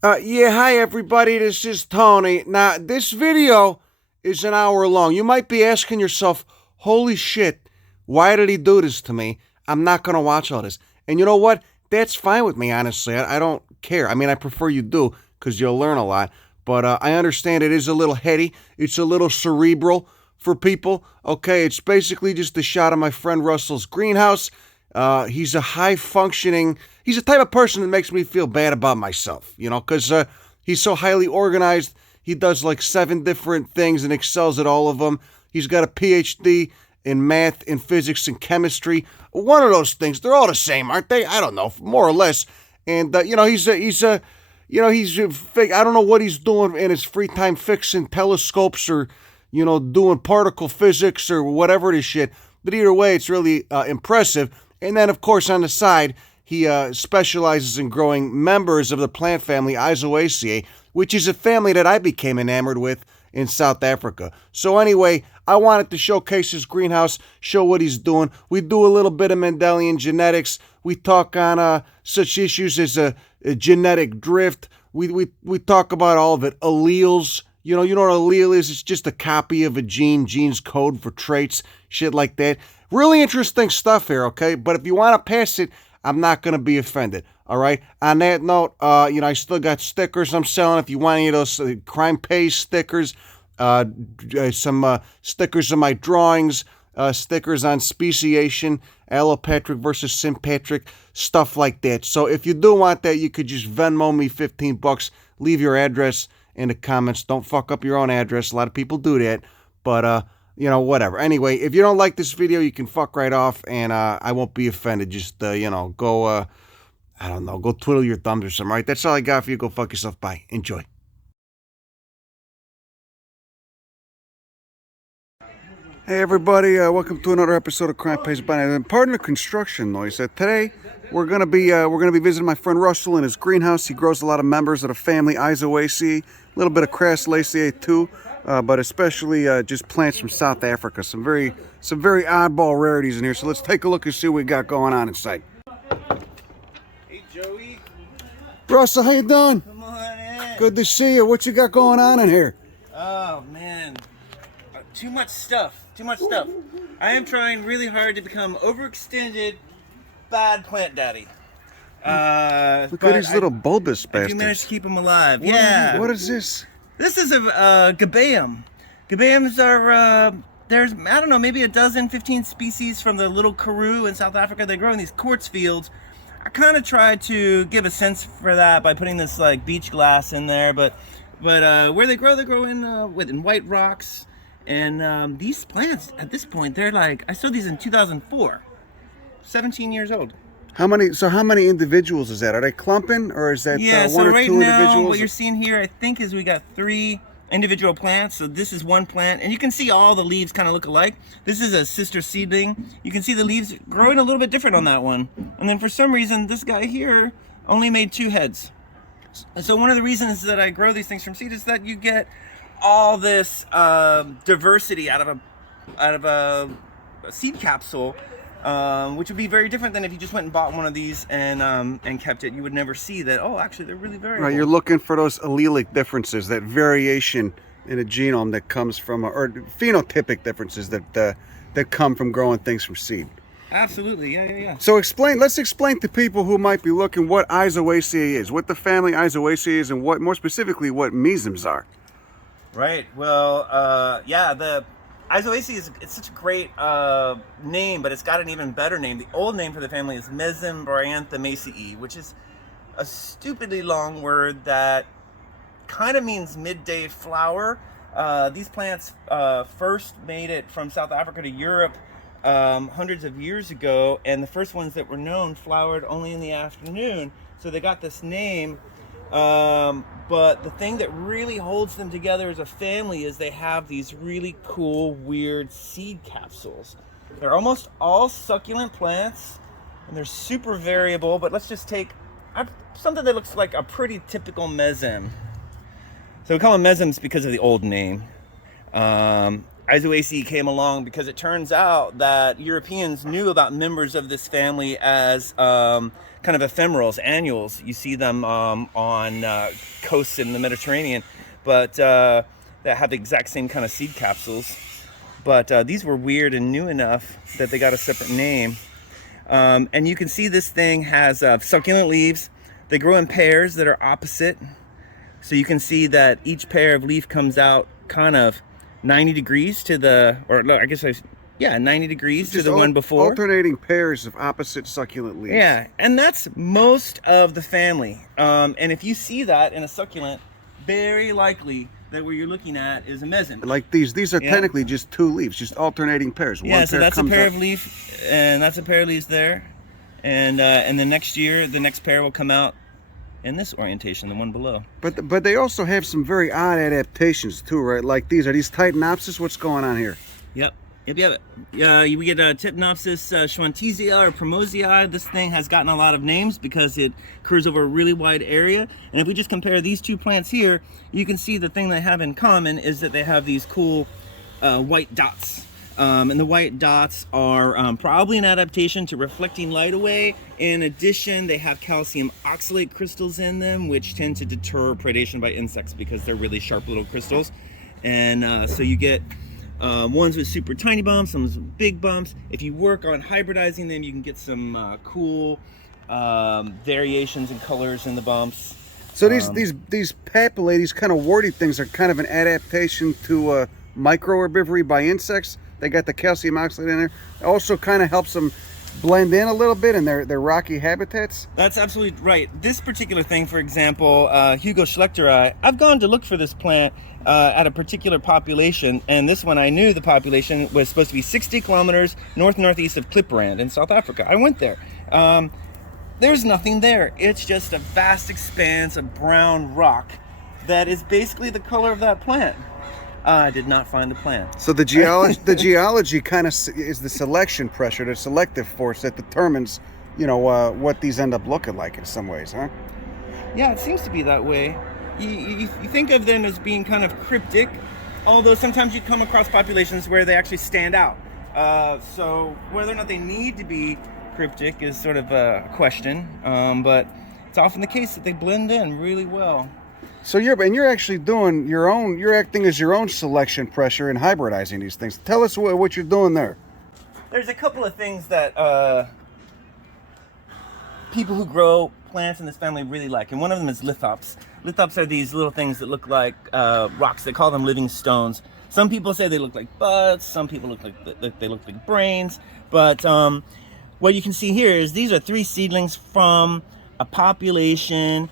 Yeah, hi everybody, this is Tony. Now, this video is an hour long. You might be asking yourself, holy shit, why did he do this to me? I'm not gonna watch all this. And you know what? That's fine with me, honestly. I don't care. I mean, I prefer you do, because you'll learn a lot. But I understand it is a little heady. It's a little cerebral for people. Okay, it's basically just a shot of my friend Russell's greenhouse. He's a high-functioning... He's the type of person that makes me feel bad about myself, you know, because he's so highly organized. He does like 7 different things and excels at all of them. He's got a PhD in math, in physics, and chemistry. One of those things. They're all the same, aren't they? I don't know, more or less. And, you know, he's I don't know what he's doing in his free time, fixing telescopes or, you know, doing particle physics or whatever it is shit. But either way, it's really impressive. And then, of course, on the side, he specializes in growing members of the plant family AIZOACEAE, which is a family that I became enamored with in South Africa. So anyway, I wanted to showcase his greenhouse, show what he's doing. We do a little bit of Mendelian genetics. We talk on such issues as a genetic drift. We talk about all of it. Alleles. You know what an allele is? It's just a copy of a gene's code for traits, shit like that. Really interesting stuff here, okay? But if you want to pass it, I'm not going to be offended, all right? On that note, you know, I still got stickers I'm selling. If you want any of those crime pays stickers, some stickers of my drawings, stickers on speciation, allopatric versus sympatric, stuff like that. So if you do want that, you could just Venmo me 15 bucks. Leave your address in the comments. Don't fuck up your own address. A lot of people do that, but you know, whatever. Anyway, if you don't like this video, you can fuck right off, and I won't be offended. Just, you know, go, I don't know, go twiddle your thumbs or something, right? That's all I got for you. Go fuck yourself. Bye. Enjoy. Hey, everybody. Welcome to another episode of Crime Pays by Night. Pardon the construction noise. Today, we're gonna be visiting my friend Russell in his greenhouse. He grows a lot of members of the family AIZOACEAE, a little bit of Crassulaceae too. But especially just plants from South Africa. Some very oddball rarities in here. So let's take a look and see what we got going on inside. Hey Joey. Russell, how you doing? Come on in. Good to see you. What you got going on in here? Oh man, too much stuff. Too much stuff. I am trying really hard to become overextended, bad plant daddy. Look at these little bulbous bastards. You managed to keep them alive. What is this? This is a gabayum. Gabayums are, there's, I don't know, maybe a dozen, 15 species from the little Karoo in South Africa. They grow in these quartz fields. I kind of tried to give a sense for that by putting this like beach glass in there, but where they grow in white rocks. And these plants, at this point, they're like, I sowed these in 2004, 17 years old. How many individuals is that? Are they clumping, or is that one or two individuals? What you're seeing here, I think, is we got 3 individual plants. So this is one plant, and you can see all the leaves kind of look alike. This is a sister seedling. You can see the leaves growing a little bit different on that one. And then for some reason, this guy here only made 2 heads. So one of the reasons that I grow these things from seed is that you get all this diversity out of a seed capsule. Which would be very different than if you just went and bought one of these and kept it. You would never see that. Oh, actually, they're really variable. Right, you're looking for those allelic differences, that variation in a genome that comes from, or phenotypic differences that come from growing things from seed. Absolutely, yeah. So let's explain to people who might be looking what AIZOACEAE is, what the family AIZOACEAE is, and what more specifically what MESEMBS are. Right. Well, yeah, the AIZOACEAE it's such a great name, but it's got an even better name. The old name for the family is Mesembryanthemaceae, which is a stupidly long word that kind of means midday flower. These plants first made it from South Africa to Europe hundreds of years ago, and the first ones that were known flowered only in the afternoon, so they got this name. But the thing that really holds them together as a family is they have these really cool, weird seed capsules. They're almost all succulent plants, and they're super variable, but let's just take something that looks like a pretty typical mesem. So we call them mesems because of the old name. AIZOACEAE came along because it turns out that Europeans knew about members of this family as kind of ephemerals, annuals. You see them on coasts in the Mediterranean, but that have the exact same kind of seed capsules. But these were weird and new enough that they got a separate name. And you can see this thing has succulent leaves. They grow in pairs that are opposite. So you can see that each pair of leaf comes out kind of 90 degrees to the, or I guess 90 degrees to the one before. Alternating pairs of opposite succulent leaves. Yeah, and that's most of the family. And if you see that in a succulent, very likely that what you're looking at is a mesem. Like these are technically just two leaves, just alternating pairs. Yeah, so that's a pair of leaf, and that's a pair of leaves there. And the next year, the next pair will come out in this orientation, the one below. But they also have some very odd adaptations too, right? Like these, are these Titanopsis? What's going on here? Yep. We get Titanopsis schwantezii or primosii. This thing has gotten a lot of names because it occurs over a really wide area. And if we just compare these two plants here, you can see the thing they have in common is that they have these cool white dots. And the white dots are probably an adaptation to reflecting light away. In addition, they have calcium oxalate crystals in them, which tend to deter predation by insects because they're really sharp little crystals. And so you get ones with super tiny bumps, some with big bumps. If you work on hybridizing them, you can get some cool variations in colors in the bumps. So these papillae, these kind of warty things, are kind of an adaptation to microherbivory by insects. They got the calcium oxalate in there. It also kind of helps them blend in a little bit in their rocky habitats. That's absolutely right. This particular thing, for example, Hugo schlechteri, I've gone to look for this plant at a particular population, and this one I knew the population was supposed to be 60 kilometers northeast of Klipprand in South Africa. I went there. There's nothing there. It's just a vast expanse of brown rock that is basically the color of that plant. I did not find the plant. So the geology kind of is the selection pressure, the selective force that determines, what these end up looking like in some ways, huh? Yeah, it seems to be that way. You think of them as being kind of cryptic, although sometimes you come across populations where they actually stand out. So whether or not they need to be cryptic is sort of a question, but it's often the case that they blend in really well. So you're actually doing you're acting as your own selection pressure and hybridizing these things. Tell us what you're doing there. There's a couple of things that people who grow plants in this family really like, and one of them is lithops. Lithops are these little things that look like rocks. They call them living stones. Some people say they look like buds. Some people look like they look like brains. But what you can see here is these are 3 seedlings from a population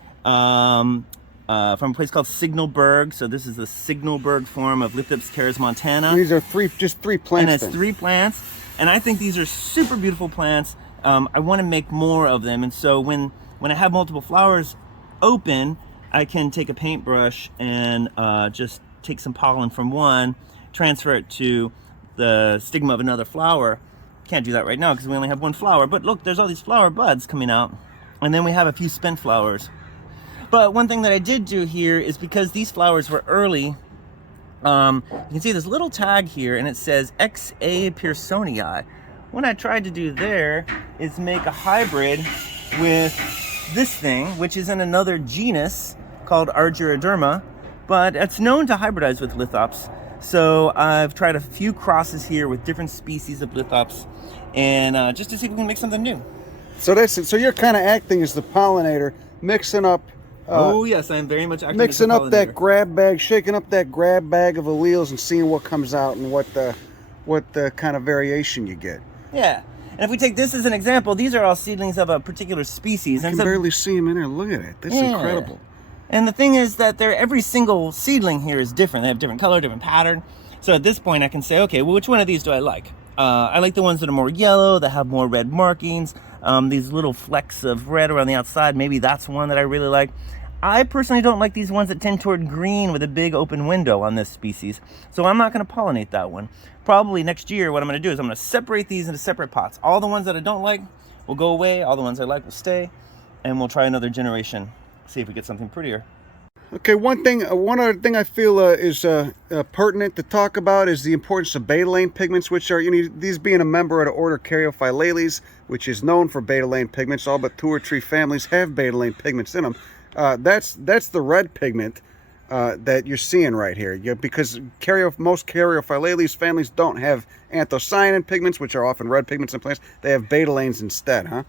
from a place called Signalberg. So this is the Signalberg form of Lithops charismontana. These are just three plants. And it's 3 plants. And I think these are super beautiful plants. I want to make more of them. And so when I have multiple flowers open, I can take a paintbrush and just take some pollen from one, transfer it to the stigma of another flower. Can't do that right now because we only have 1 flower. But look, there's all these flower buds coming out. And then we have a few spent flowers. But one thing that I did do here is because these flowers were early, you can see this little tag here and it says XA Pearsonii. What I tried to do there is make a hybrid with this thing, which is in another genus called Argyroderma, but it's known to hybridize with lithops. So I've tried a few crosses here with different species of lithops, and just to see if we can make something new. So you're kind of acting as the pollinator, mixing up. Oh yes, I'm very much acting mixing as a up that grab bag, shaking up that grab bag of alleles, and seeing what comes out and what the kind of variation you get. Yeah, and if we take this as an example, these are all seedlings of a particular species. I can barely see them in there. Look at it. This is incredible. And the thing is that every single seedling here is different. They have different color, different pattern. So at this point, I can say, okay, well, which one of these do I like? I like the ones that are more yellow, that have more red markings, these little flecks of red around the outside. Maybe that's one that I really like. I personally don't like these ones that tend toward green with a big open window on this species. So I'm not going to pollinate that one. Probably next year, what I'm going to do is I'm going to separate these into separate pots. All the ones that I don't like will go away. All the ones I like will stay. And we'll try another generation. See if we get something prettier. Okay, one other thing I feel is pertinent to talk about is the importance of betalain pigments, which are, these being a member of the order Caryophyllales, which is known for betalain pigments. All but 2 or 3 families have betalain pigments in them. That's the red pigment that you're seeing right here. Because most Caryophyllales families don't have anthocyanin pigments, which are often red pigments in plants. They have betalains instead, huh?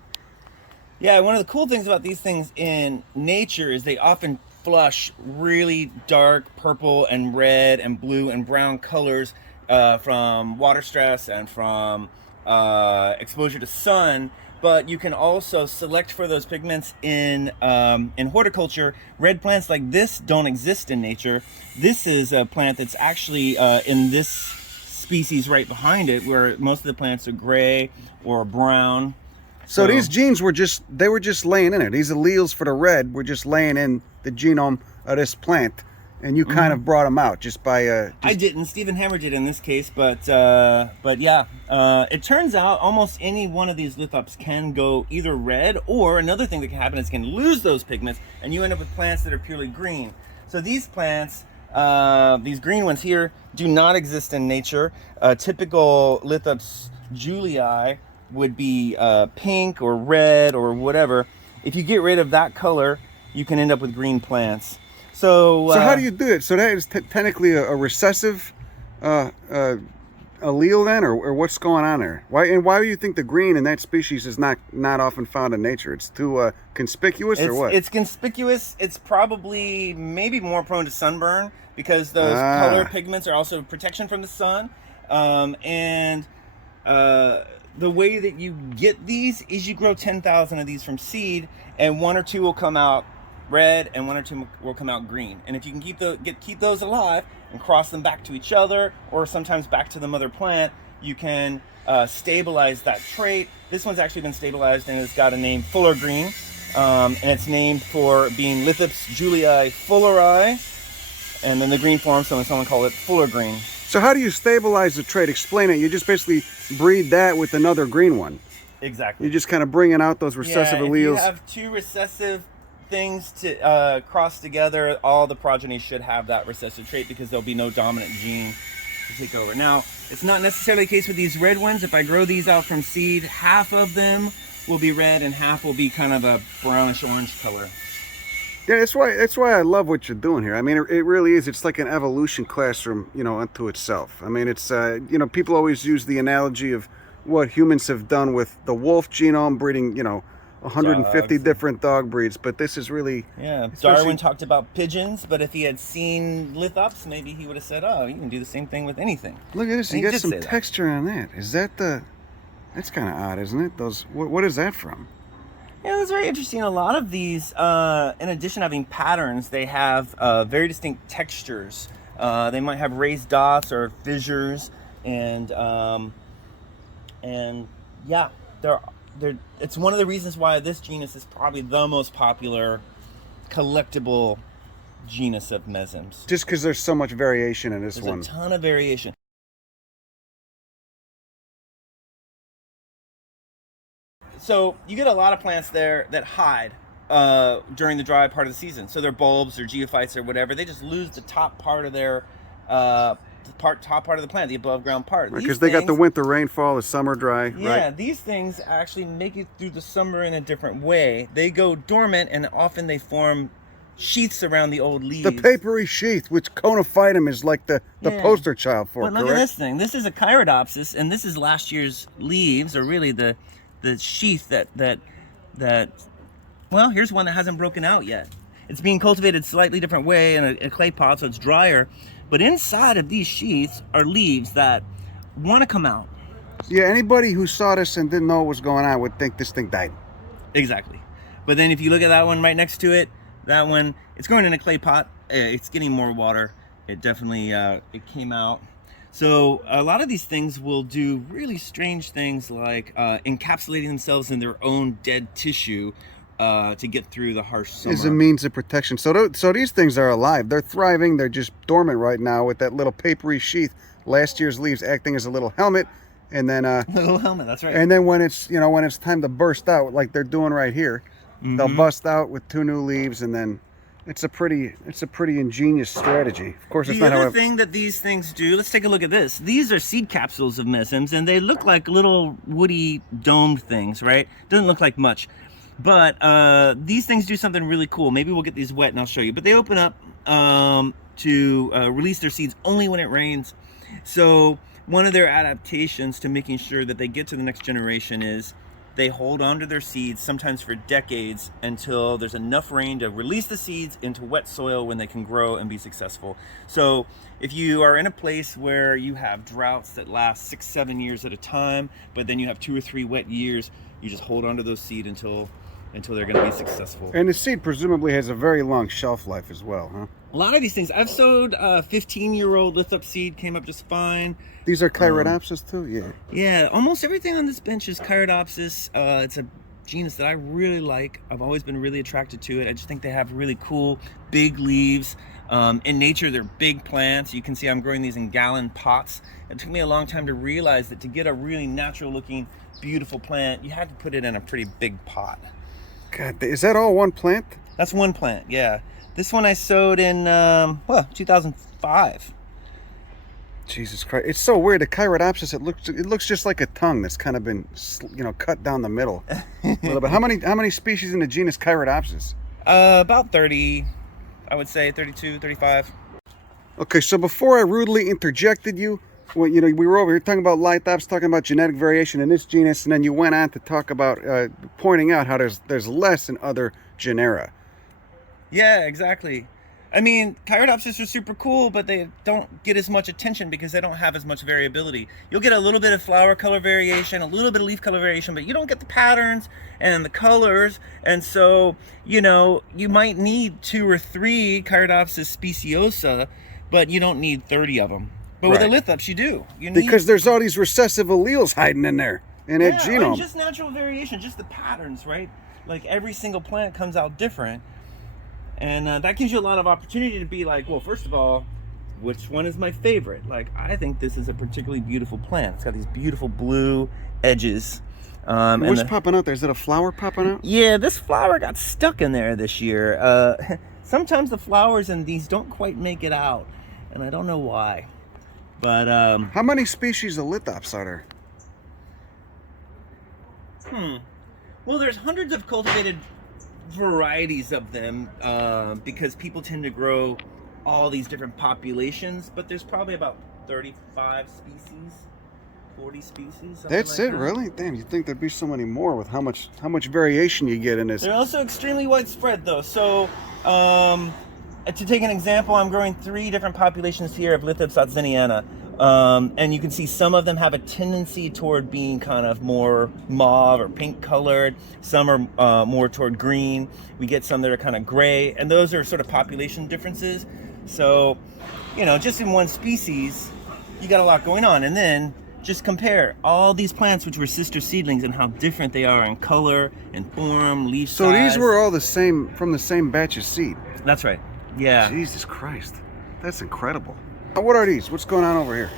Yeah, one of the cool things about these things in nature is they often flush really dark purple and red and blue and brown colors from water stress and from exposure to sun. But you can also select for those pigments in horticulture. Red plants like this don't exist in nature. This is a plant that's actually in this species right behind it, where most of the plants are gray or brown. So these genes were just laying in it. These alleles for the red were just laying in the genome of this plant, and you kind of brought them out just by. I didn't. Stephen Hammer did in this case, but yeah, it turns out almost any one of these lithops can go either red, or another thing that can happen is it can lose those pigments, and you end up with plants that are purely green. So these plants, these green ones here, do not exist in nature. Typical lithops julii would be pink or red or whatever. If you get rid of that color, you can end up with green plants. So how do you do it? So that is technically a recessive allele then, or what's going on there? Why do you think the green in that species is not often found in nature? It's too conspicuous, or what? It's conspicuous. It's probably maybe more prone to sunburn, because those color pigments are also protection from the sun, and the way that you get these is you grow 10,000 of these from seed, and 1 or 2 will come out red and 1 or 2 will come out green. And if you can keep those alive and cross them back to each other, or sometimes back to the mother plant, you can stabilize that trait. This one's actually been stabilized, and it's got a name, Fuller Green, and it's named for being Lithops julii fulleri, and then the green form, so someone called it Fuller Green. So how do you stabilize the trait? Explain it. You just basically breed that with another green one. Exactly. You're just kind of bringing out those recessive alleles. If you have 2 recessive things to cross together, all the progeny should have that recessive trait, because there'll be no dominant gene to take over. Now, it's not necessarily the case with these red ones. If I grow these out from seed, half of them will be red and half will be kind of a brownish orange color. Yeah, that's why I love what you're doing here. I mean, it really is. It's like an evolution classroom, unto itself. I mean, it's people always use the analogy of what humans have done with the wolf genome, breeding 150 dogs, different dog breeds. But this is really Darwin talked about pigeons, but if he had seen lithops, maybe he would have said, "Oh, you can do the same thing with anything." Look at this. You got some texture on that. Is that That's kind of odd, isn't it? What is that from? Yeah, that's very interesting. A lot of these, in addition to having patterns, they have very distinct textures. They might have raised dots or fissures, and yeah, it's one of the reasons why this genus is probably the most popular collectible genus of mesems. Just because there's so much variation in this one. There's a ton of variation. So you get a lot of plants there that hide during the dry part of the season. So they're bulbs or geophytes or whatever. They just lose the top part of their top part of the plant, the above ground part. Because they got the winter rainfall, the summer dry. Yeah, right? These things actually make it through the summer in a different way. They go dormant, and often they form sheaths around the old leaves. The papery sheath, which Conophytum is like the poster child for. But look at this thing. This is a Chirodopsis, and this is last year's leaves, or really the sheath that well, here's one that hasn't broken out yet. It's being cultivated slightly different way in a clay pot, so it's drier. But inside of these sheaths are leaves that want to come out. Yeah, anybody who saw this and didn't know what was going on would think this thing died. Exactly. But then if you look at that one right next to it, that one, it's growing in a clay pot. It's getting more water. It definitely, it came out. So a lot of these things will do really strange things, like encapsulating themselves in their own dead tissue to get through the harsh summer. As a means of protection. So these things are alive. They're thriving. They're just dormant right now with that little papery sheath. Last year's leaves acting as a little helmet, and then a little helmet. That's right. And then when it's when it's time to burst out, like they're doing right here, they'll bust out with 2 new leaves, and then It's a pretty ingenious strategy. Of course, it's The not how other thing that these things do, let's take a look at this. These are seed capsules of MESEMBS, and they look like little woody domed things, right? Doesn't look like much. But these things do something really cool. Maybe we'll get these wet and I'll show you. But they open up to release their seeds only when it rains. So one of their adaptations to making sure that they get to the next generation is they hold on to their seeds, sometimes for decades, until there's enough rain to release the seeds into wet soil when they can grow and be successful. So if you are in a place where you have droughts that last 6-7 years at a time, but then you have 2 or 3 wet years, you just hold on to those seeds until they're going to be successful. And the seed presumably has a very long shelf life as well, huh? A lot of these things, I've sowed 15-year-old lithup seed, came up just fine. These are Chirodopsis too? Yeah. Yeah, almost everything on this bench is Chirodopsis. It's a genus that I really like. I've always been really attracted to it. I just think they have really cool big leaves. In nature, they're big plants. You can see I'm growing these in gallon pots. It took me a long time to realize that to get a really natural looking, beautiful plant, you had to put it in a pretty big pot. God, is that all one plant? That's one plant, yeah. This one I sowed in, 2005. Jesus Christ, it's so weird. The Chirodopsis, it looks just like a tongue that's kind of been, cut down the middle a little bit. How many species in the genus Chirodopsis? About 30, I would say 32, 35. Okay, so before I rudely interjected you, well, we were over here talking about lithops, talking about genetic variation in this genus, and then you went on to talk about pointing out how there's less in other genera. Yeah, exactly. I mean, Chirodopsis are super cool, but they don't get as much attention because they don't have as much variability. You'll get a little bit of flower color variation, a little bit of leaf color variation, but you don't get the patterns and the colors. And so, you might need 2 or 3 Chirodopsis speciosa, but you don't need 30 of them. But with the lithops, you do. Because there's all these recessive alleles hiding in there in that genome. And just natural variation, just the patterns, right? Like every single plant comes out different. And that gives you a lot of opportunity to be like, well, first of all, which one is my favorite? Like, I think this is a particularly beautiful plant. It's got these beautiful blue edges. What's popping out there? Is it a flower popping out? Yeah, this flower got stuck in there this year. Sometimes the flowers in these don't quite make it out, and I don't know why. But how many species of lithops are there? Well, there's hundreds of cultivated varieties of them because people tend to grow all these different populations, but there's probably about 35 species, 40 species. That's it, really? Damn, you'd think there'd be so many more with how much variation you get in this. They're also extremely widespread, though. So to take an example, I'm growing 3 different populations here of Lithops and you can see some of them have a tendency toward being kind of more mauve or pink colored. Some are more toward green. We get some that are kind of gray, and those are sort of population differences. So, just in one species, you got a lot going on. And then just compare all these plants, which were sister seedlings, and how different they are in color and form, leaf size. So these were all the same, from the same batch of seed? That's right. Yeah. Jesus Christ. That's incredible. What are these? What's going on over here?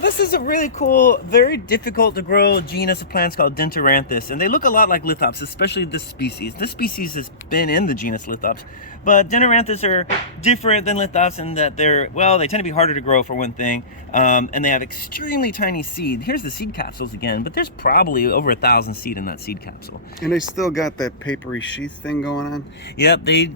This is a really cool, very difficult to grow genus of plants called Dentaranthus, and they look a lot like lithops, especially this species. This species has been in the genus Lithops, but Dentaranthus are different than lithops in that they tend to be harder to grow for one thing, and they have extremely tiny seed. Here's the seed capsules again, but there's probably over 1,000 seed in that seed capsule. And they still got that papery sheath thing going on? Yep, they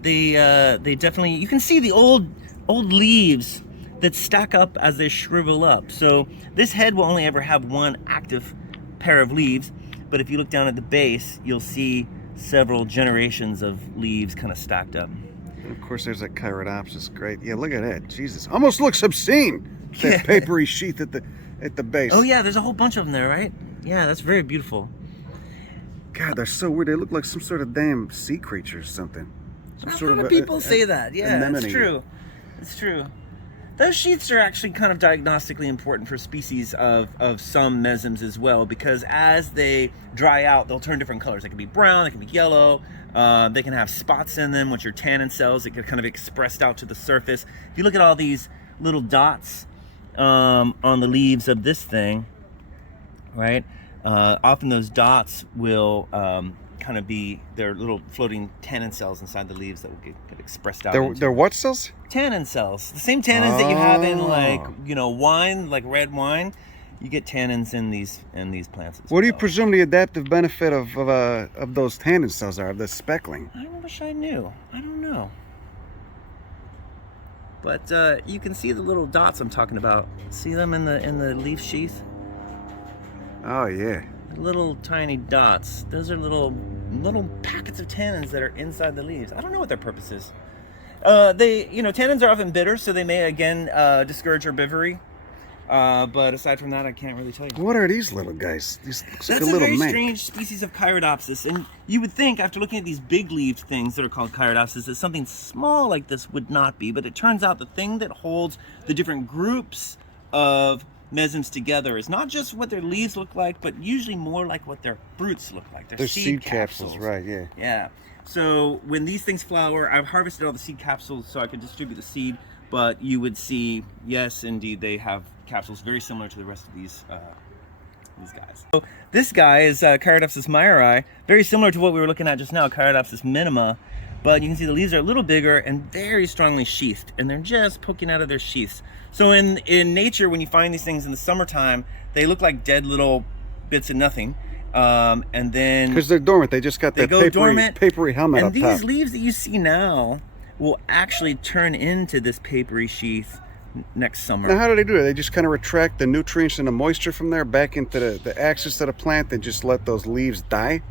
definitely, you can see the old leaves that stack up as they shrivel up. So this head will only ever have one active pair of leaves, but if you look down at the base, you'll see several generations of leaves kind of stacked up. And of course, there's that Chirodopsis. Great. Yeah, look at that. Jesus. Almost looks obscene. That papery sheath at the base. Oh yeah, there's a whole bunch of them there, right? Yeah, that's very beautiful. God, they're so weird. They look like some sort of damn sea creature or something. A lot of people say that. Yeah, it's true. It's true. Those sheaths are actually kind of diagnostically important for species of some MESEMBS as well, because as they dry out, they'll turn different colors. They can be brown, they can be yellow, they can have spots in them, which are tannin cells that get kind of expressed out to the surface. If you look at all these little dots on the leaves of this thing, right, often those dots will kind of be their little floating tannin cells inside the leaves that will get expressed out. They're what cells? Tannin cells. The same tannins that you have in, like, Oh. you know, wine, like red wine. You get tannins in these plants as What do you well. presume the adaptive benefit of those tannin cells are, of the speckling? I wish I knew. I don't know. But you can see the little dots I'm talking about. See them in the leaf sheath? Oh yeah. Little tiny dots. Those are little packets of tannins that are inside the leaves. I don't know what their purpose is. Tannins are often bitter, so they may again discourage herbivory. But aside from that, I can't really tell you. What are these little guys? These looks like That's a a little very mink. strange species of Chirodopsis, and you would think after looking at these big-leaved things that are called Chirodopsis that something small like this would not be, but it turns out the thing that holds the different groups of mesems together is not just what their leaves look like, but usually more like what their fruits look like. They're seed capsules, right? Yeah. Yeah. So when these things flower, I've harvested all the seed capsules so I could distribute the seed, but you would see, yes, indeed, they have capsules very similar to the rest of these guys. So this guy is Chirodopsis myri, very similar to what we were looking at just now, Chirodopsis minima, but you can see the leaves are a little bigger and very strongly sheathed, and they're just poking out of their sheaths. So in nature, when you find these things in the summertime, they look like dead little bits of nothing. And then Because they're dormant, they just got that papery helmet and up these top. leaves that you see now will actually turn into this papery sheath next summer. Now, how do they do it? They just kind of retract the nutrients and the moisture from there back into the axis of the plant and just let those leaves die?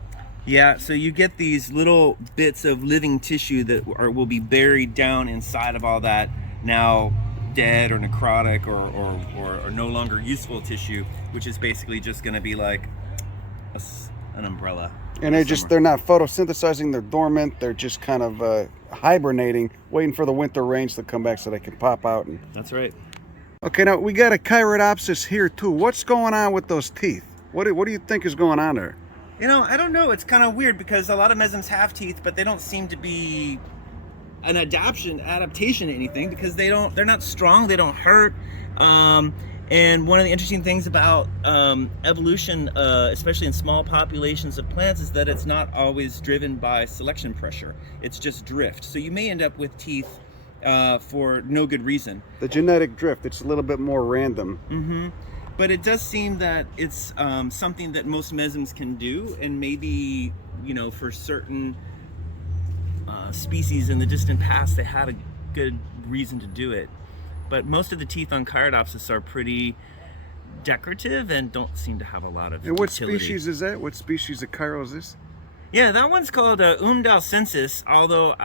Yeah, so you get these little bits of living tissue that will be buried down inside of all that now dead or necrotic or no longer useful tissue, which is basically just going to be like an umbrella. And they're not photosynthesizing, they're dormant, they're just kind of hibernating, waiting for the winter rains to come back so they can pop out. That's right. Okay, now we got a Chirodopsis here too. What's going on with those teeth? What do you think is going on there? You know, I don't know. It's kind of weird because a lot of mesems have teeth, but they don't seem to be an adaptation to anything because they're not strong, they don't hurt. And one of the interesting things about evolution, especially in small populations of plants, is that it's not always driven by selection pressure. It's just drift. So you may end up with teeth for no good reason. The genetic drift, it's a little bit more random. Mm-hmm. But it does seem that it's something that most mesems can do, and maybe, you know, for certain species in the distant past, they had a good reason to do it. But most of the teeth on Chirodopsis are pretty decorative and don't seem to have a lot of And what utility. species is that? What species of Chiro is this? Yeah, that one's called Umdalcensis, although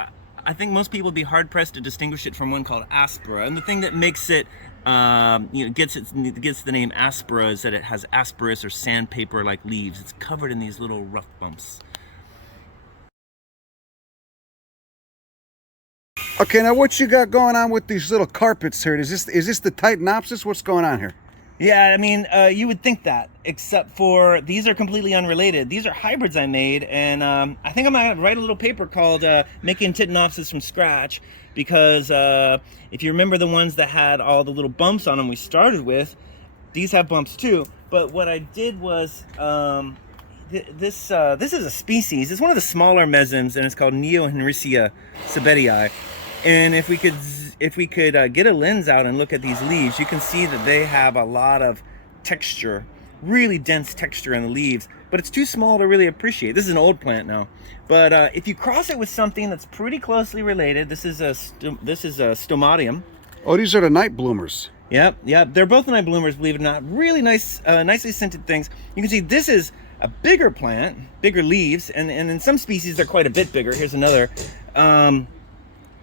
I think most people would be hard-pressed to distinguish it from one called Aspera. And the thing that makes it, gets the name Aspera is that it has asperous or sandpaper-like leaves. It's covered in these little rough bumps. Okay, now what you got going on with these little carpets here? Is this the Titanopsis? What's going on here? Yeah, I mean, you would think that, except for these are completely unrelated. These are hybrids I made, and I think I'm gonna write a little paper called Making Titanopsis from Scratch, because if you remember the ones that had all the little bumps on them we started with, these have bumps too. But what I did was, this is a species. It's one of the smaller mesems, and it's called Neohenricea sebedii. And if we could get a lens out and look at these leaves, you can see that they have a lot of texture, really dense texture in the leaves, but it's too small to really appreciate. This is an old plant now, but if you cross it with something that's pretty closely related, this is a stomatium. Oh, these are the night bloomers. Yep, they're both night bloomers, believe it or not. Really nice, nicely scented things. You can see this is a bigger plant, bigger leaves, and in some species they're quite a bit bigger. Here's another.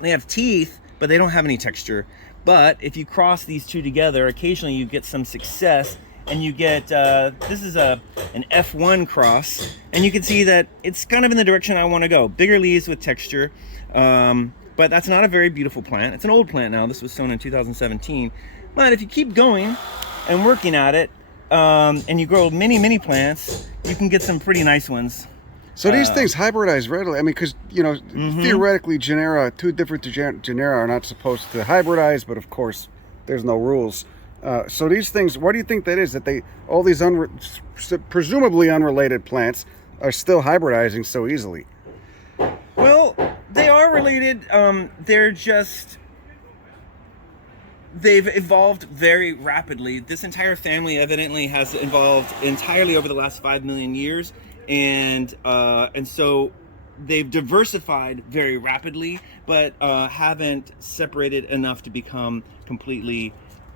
They have teeth, but they don't have any texture. But if you cross these two together, occasionally you get some success, and you get, this is an F1 cross, and you can see that it's kind of in the direction I want to go. Bigger leaves with texture, but that's not a very beautiful plant. It's an old plant now. This was sown in 2017. But if you keep going and working at it, and you grow many plants, you can get some pretty nice ones. So these things hybridize readily. I mean, because, you know, theoretically, two different genera are not supposed to hybridize, but of course, there's no rules. So these things, what do you think that is? That all these presumably unrelated plants are still hybridizing so easily? Well, they are related. They've evolved very rapidly. This entire family evidently has evolved entirely over the last 5 million years, and so they've diversified very rapidly, but haven't separated enough to become completely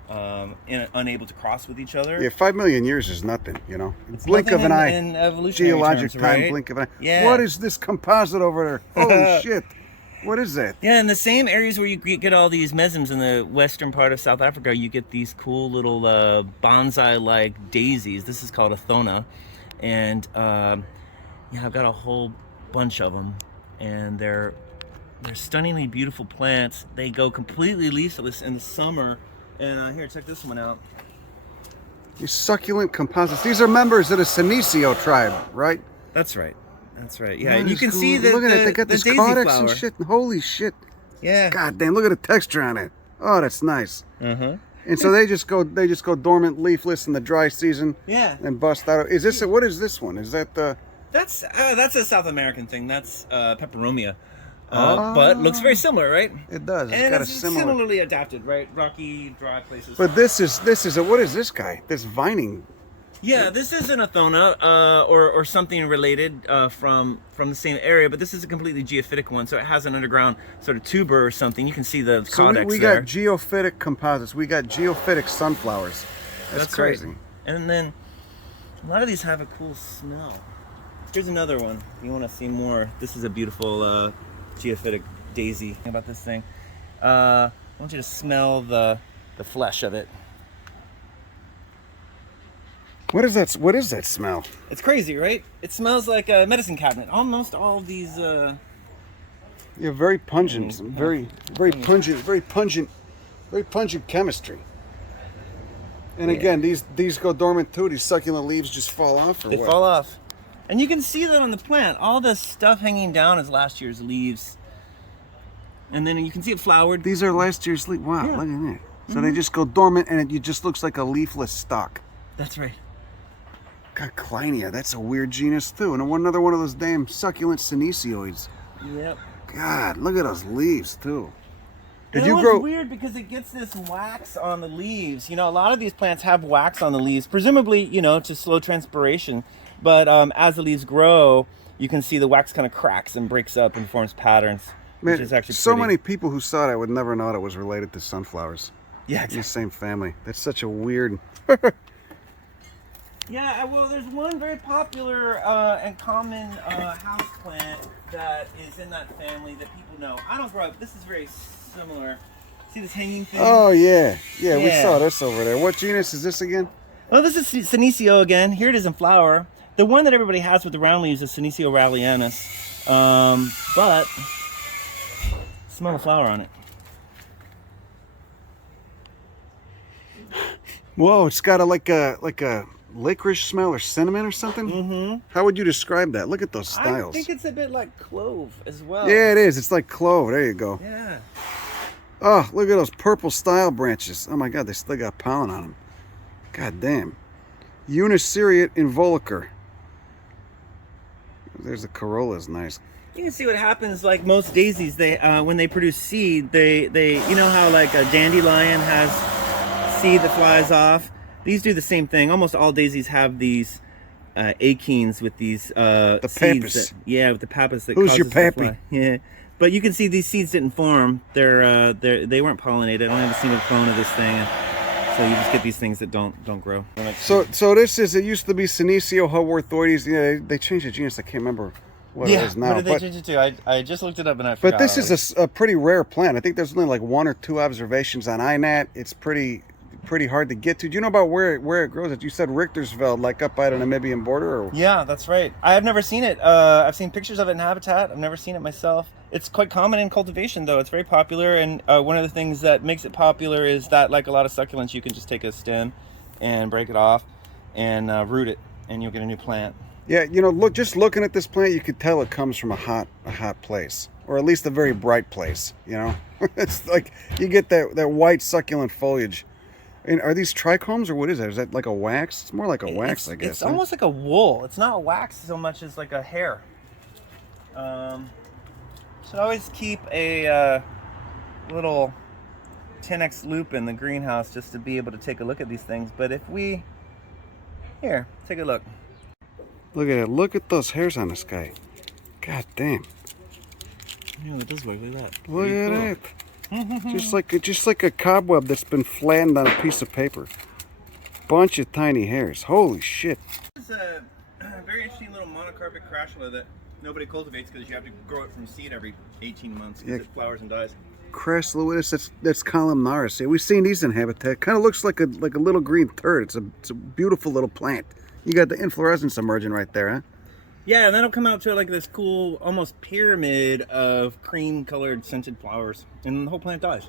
unable to cross with each other. Yeah, 5 million years is nothing, you know. It's Blink of an eye. in evolutionary Geologic terms, time, right? blink of an eye. Yeah. What is this composite over there? Holy shit. What is that? Yeah, in the same areas where you get all these MESEMBS in the western part of South Africa, you get these cool little bonsai-like daisies. This is called a thona, and yeah, I've got a whole bunch of them, and they're stunningly beautiful plants. They go completely leafless in the summer. And here, check this one out. These succulent composites. These are members of the Senecio tribe, right? That's right. That's right. Yeah, That and you is can cool. see that Look at it. They got the this daisy caudex flower. and shit. Holy shit. Yeah. God damn, look at the texture on it. Oh, that's nice. Uh-huh. And so they just go dormant, leafless in the dry season. Yeah. And bust out. Is this what is this one? Is that the? That's a South American thing. That's peperomia. But looks very similar, right? It does. It's And got a it's similar. similarly adapted, right? Rocky, dry places. But this is what is this guy? This vining. Yeah, this isn't a thona or something related from the same area, but this is a completely geophytic one, so it has an underground sort of tuber or something. You can see the So caudex we there. got geophytic composites. We got geophytic sunflowers. That's crazy. Right. And then a lot of these have a cool smell. Here's another one. If you want to see more, this is a beautiful geophytic daisy. Think about this thing. I want you to smell the flesh of it. What is that? What is that smell? It's crazy, right? It smells like a medicine cabinet. Almost all of these. Yeah, very pungent. Very pungent chemistry. And again, these go dormant too. These succulent leaves just fall off. Or They what? fall off. And you can see that on the plant. All the stuff hanging down is last year's leaves. And then you can see it flowered. These are last year's leaves. Wow, Yeah. look at that. So they just go dormant, and it just looks like a leafless stalk. That's right. God, Kleinia, that's a weird genus too. And another one of those damn succulent senesioids. Yep. God, look at those leaves too. Did It you was grow? weird because it gets this wax on the leaves. You know, a lot of these plants have wax on the leaves, presumably, you know, to slow transpiration. But as the leaves grow, you can see the wax kind of cracks and breaks up and forms patterns, which is actually so pretty. many people who saw it, I would never know it was related to sunflowers. Yeah, In the exactly. same family. That's such a weird. Yeah, well, there's one very popular and common house plant that is in that family that people know. I don't grow up. This is very similar. See this hanging thing? Oh yeah, we Yeah. saw this over there. What genus is this again? Oh, this is Senecio again. Here it is in flower. The one that everybody has with the round leaves is Senecio rallianus. But smell the flower on it. Whoa, it's got like a licorice smell or cinnamon or something. Mm-hmm. How would you describe that? Look at those I styles. think it's a bit like clove as well. Yeah, it is. It's like clove. There you go. Yeah. Oh, look at those purple style branches. Oh my God, they still got pollen on them. God damn. Uniseriate involucre. There's the corolla is nice. You can see what happens. Like most daisies, they when they produce seed, they you know how like a dandelion has seed that flies off. These do the same thing. Almost all daisies have these achenes with these seeds. pappus. With the pappus that Who's your causes them to pappy? fly. Yeah, but you can see these seeds didn't form. They weren't pollinated. I don't have a single clone of this thing. So you just get these things that don't grow. So this is, it used to be Senecio haworthoides. Yeah, they changed the genus. I can't remember what it is now. What did they change it to? I just looked it up and I forgot. But this is a pretty rare plant. I think there's only like 1 or 2 observations on INAT. It's pretty hard to get to. Do you know about where it grows? You said Richtersveld, like up by the Namibian border? Or? Yeah, that's right. I have never seen it. I've seen pictures of it in habitat. I've never seen it myself. It's quite common in cultivation, though. It's very popular, and one of the things that makes it popular is that, like a lot of succulents, you can just take a stem and break it off and root it, and you'll get a new plant. Yeah, you know, just looking at this plant, you could tell it comes from a hot place, or at least a very bright place. You know, it's like you get that white succulent foliage. And are these trichomes or what is that? Is that like a wax? It's more like a wax, I guess. It's almost like a wool. It's not a wax so much as like a hair. So I always keep a little 10x loop in the greenhouse just to be able to take a look at these things. But if we, here, take a look. Look at it. Look at those hairs on this guy. God damn. Yeah, that does work like that. Look at it. just like a cobweb that's been flattened on a piece of paper. Bunch of tiny hairs. Holy shit. This is a very interesting little monocarpic crashula that nobody cultivates because you have to grow it from seed every 18 months because it flowers and dies. Crashula, that's columnaris. We've seen these in habitat. Kind of looks like a little green turd. It's a beautiful little plant. You got the inflorescence emerging right there, huh? Yeah, and that'll come out to like this cool, almost pyramid of cream-colored scented flowers, and the whole plant dies.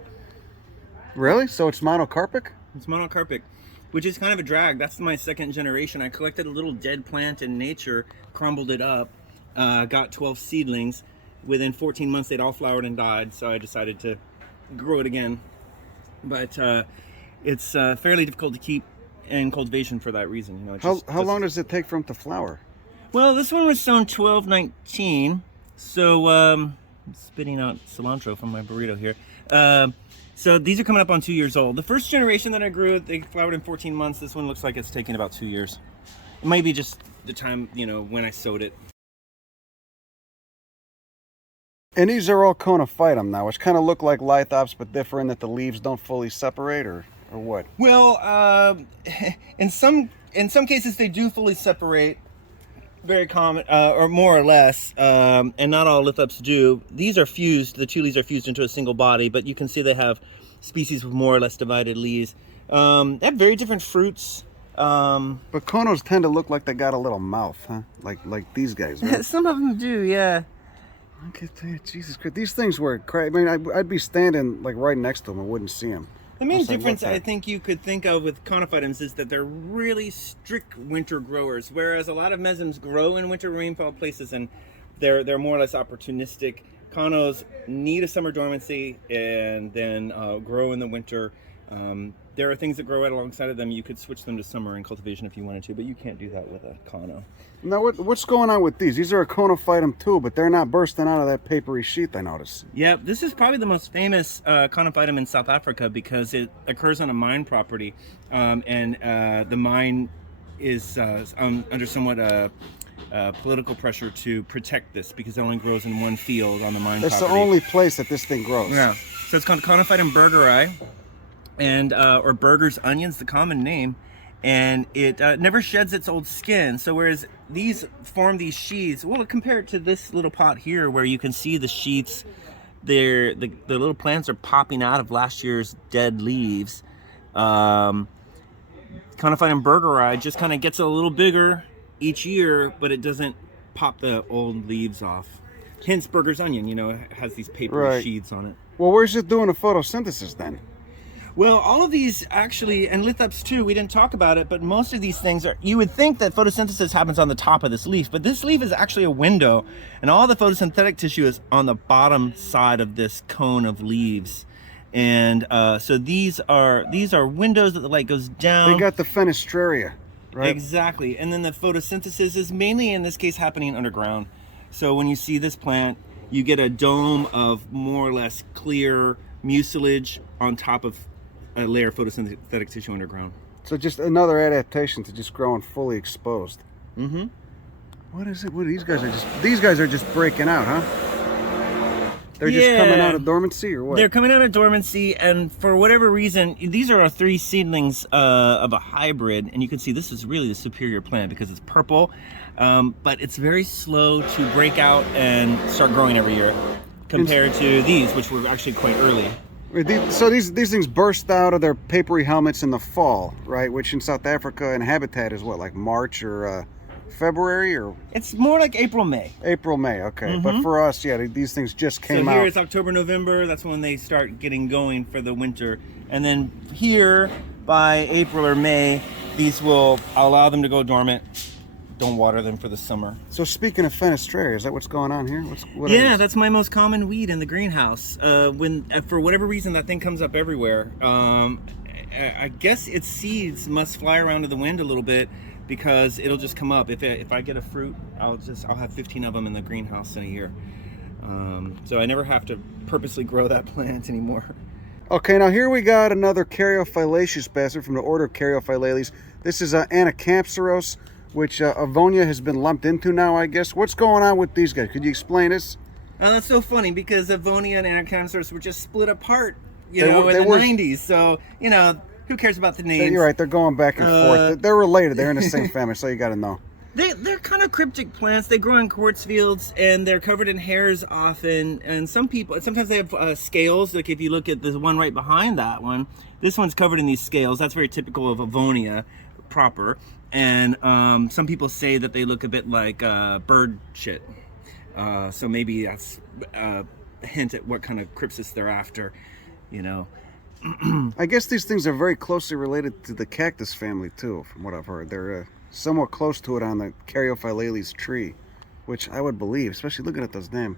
Really? So it's monocarpic? It's monocarpic, which is kind of a drag. That's my second generation. I collected a little dead plant in nature, crumbled it up, got 12 seedlings. Within 14 months, they'd all flowered and died, so I decided to grow it again. But it's fairly difficult to keep in cultivation for that reason. You know, how long does it take for them to flower? Well, this one was sown 12-19, so I'm spitting out cilantro from my burrito here. So these are coming up on 2 years old. The first generation that I grew, they flowered in 14 months. This one looks like it's taking about 2 years. It might be just the time, you know, when I sowed it. And these are all conophytum now, which kind of look like lithops, but differ in that the leaves don't fully separate, or what? Well, in some cases they do fully separate. Very common, or more or less, and not all lithops do. These are fused, the two leaves are fused into a single body, but you can see they have species with more or less divided leaves. They have very different fruits. But conos tend to look like they got a little mouth, huh? Like these guys, right? Some of them do, yeah. Okay, Jesus Christ, these things were crazy. I mean, I'd be standing like right next to them and wouldn't see them. The main difference I think you could think of with conophytums is that they're really strict winter growers, whereas a lot of mesems grow in winter rainfall places and they're more or less opportunistic. Conos need a summer dormancy and then grow in the winter. There are things that grow right alongside of them. You could switch them to summer in cultivation if you wanted to, but you can't do that with a cono. Now, what's going on with these? These are a conophytum too, but they're not bursting out of that papery sheath, I notice. Yeah, this is probably the most famous conophytum in South Africa because it occurs on a mine property, and the mine is under somewhat political pressure to protect this because it only grows in one field on the mine property. It's the only place that this thing grows. Yeah, so it's called Conophytum bergeri, and or Berger's onions, the common name. And it never sheds its old skin. So whereas these form these sheaths, well, compare it to this little pot here where you can see the sheaths, the little plants are popping out of last year's dead leaves. Conophytum bergeri just kind of gets a little bigger each year, but it doesn't pop the old leaves off. Hence Berger's onion, you know, it has these papery sheaths on it. Well, where's it doing the photosynthesis then? Well, all of these actually, and lithops too, we didn't talk about it, but most of these things are, you would think that photosynthesis happens on the top of this leaf, but this leaf is actually a window, and all the photosynthetic tissue is on the bottom side of this cone of leaves. And so these are windows that the light goes down. They got the fenestraria, right? Exactly, and then the photosynthesis is mainly, in this case, happening underground. So when you see this plant, you get a dome of more or less clear mucilage on top of a layer of photosynthetic tissue underground. So just another adaptation to just growing fully exposed. Mm-hmm. What is it? What these guys are just breaking out, huh? They're just coming out of dormancy, or what? They're coming out of dormancy, and for whatever reason, these are our 3 seedlings of a hybrid, and you can see this is really the superior plant because it's purple, but it's very slow to break out and start growing every year compared to these, which were actually quite early. So these things burst out of their papery helmets in the fall, right? Which in South Africa and habitat is what, like March or February, or? It's more like April, May. April, May, okay. Mm-hmm. But for us, yeah, these things just came out. So here it's October, November. That's when they start getting going for the winter. And then here, by April or May, these will allow them to go dormant. Don't water them for the summer. So speaking of fenestraria, is that what's going on here? Yeah, that's my most common weed in the greenhouse. When for whatever reason that thing comes up everywhere, I guess its seeds must fly around to the wind a little bit because it'll just come up. If I get a fruit, I'll have 15 of them in the greenhouse in a year. So I never have to purposely grow that plant anymore. Okay, now here we got another caryophyllaceous bastard from the order of Caryophyllales. This is Anacampsaros, which Avonia has been lumped into now, I guess. What's going on with these guys? Could you explain this? That's so funny because Avonia and Anacampsaros were just split apart, in the 90s. So, who cares about the names? You're right, they're going back and forth. They're related, they're in the same family, so you got to know. They're kind of cryptic plants. They grow in quartz fields and they're covered in hairs often. And sometimes they have scales. Like if you look at the one right behind that one, this one's covered in these scales. That's very typical of Avonia proper. And some people say that they look a bit like bird shit. So maybe that's a hint at what kind of crypsis they're after, I guess these things are very closely related to the cactus family too, from what I've heard. They're somewhat close to it on the Caryophyllales tree, which I would believe, especially looking at those damn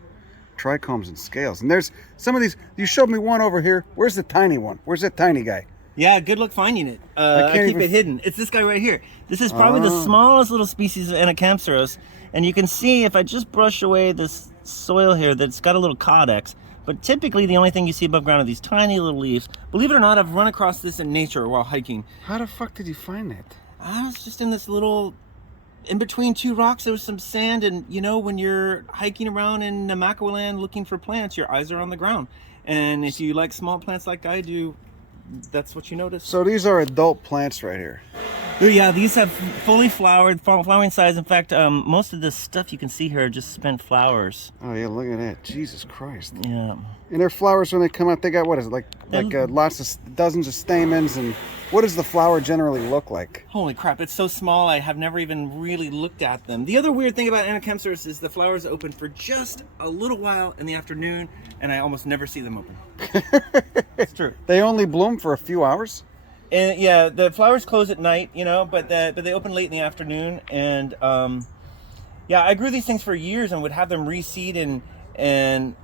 trichomes and scales. And there's some of these. You showed me one over here. Where's the tiny one? Where's that tiny guy? Yeah, good luck finding it. I keep it hidden. It's this guy right here. This is probably the smallest little species of Anacampsaros. And you can see if I just brush away this soil here that it's got a little caudex. But typically the only thing you see above ground are these tiny little leaves. Believe it or not, I've run across this in nature while hiking. How the fuck did you find that? I was just in this little, in between two rocks, there was some sand. And when you're hiking around in Namaqualand land looking for plants, your eyes are on the ground. And if you like small plants like I do, that's what you notice. So these are adult plants right here. Yeah, these have fully flowered, flowering size. In fact, most of this stuff you can see here are just spent flowers. Oh yeah, look at that. Jesus Christ. Yeah. And their flowers, when they come out, they got, what is it, like lots of dozens of stamens. And what does the flower generally look like? Holy crap, it's so small I have never even really looked at them. The other weird thing about Anacampsaros is the flowers open for just a little while in the afternoon, and I almost never see them open. It's true. They only bloom for a few hours? And yeah, the flowers close at night, but they open late in the afternoon. And yeah, I grew these things for years and would have them reseed, and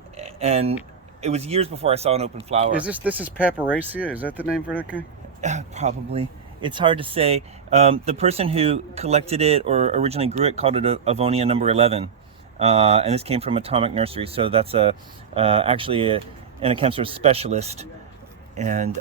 it was years before I saw an open flower. This is Papyracea? Is that the name for that guy? Probably. It's hard to say. The person who collected it or originally grew it called it Avonia number 11. And this came from Atomic Nursery, so that's actually an Anacampsaros specialist. And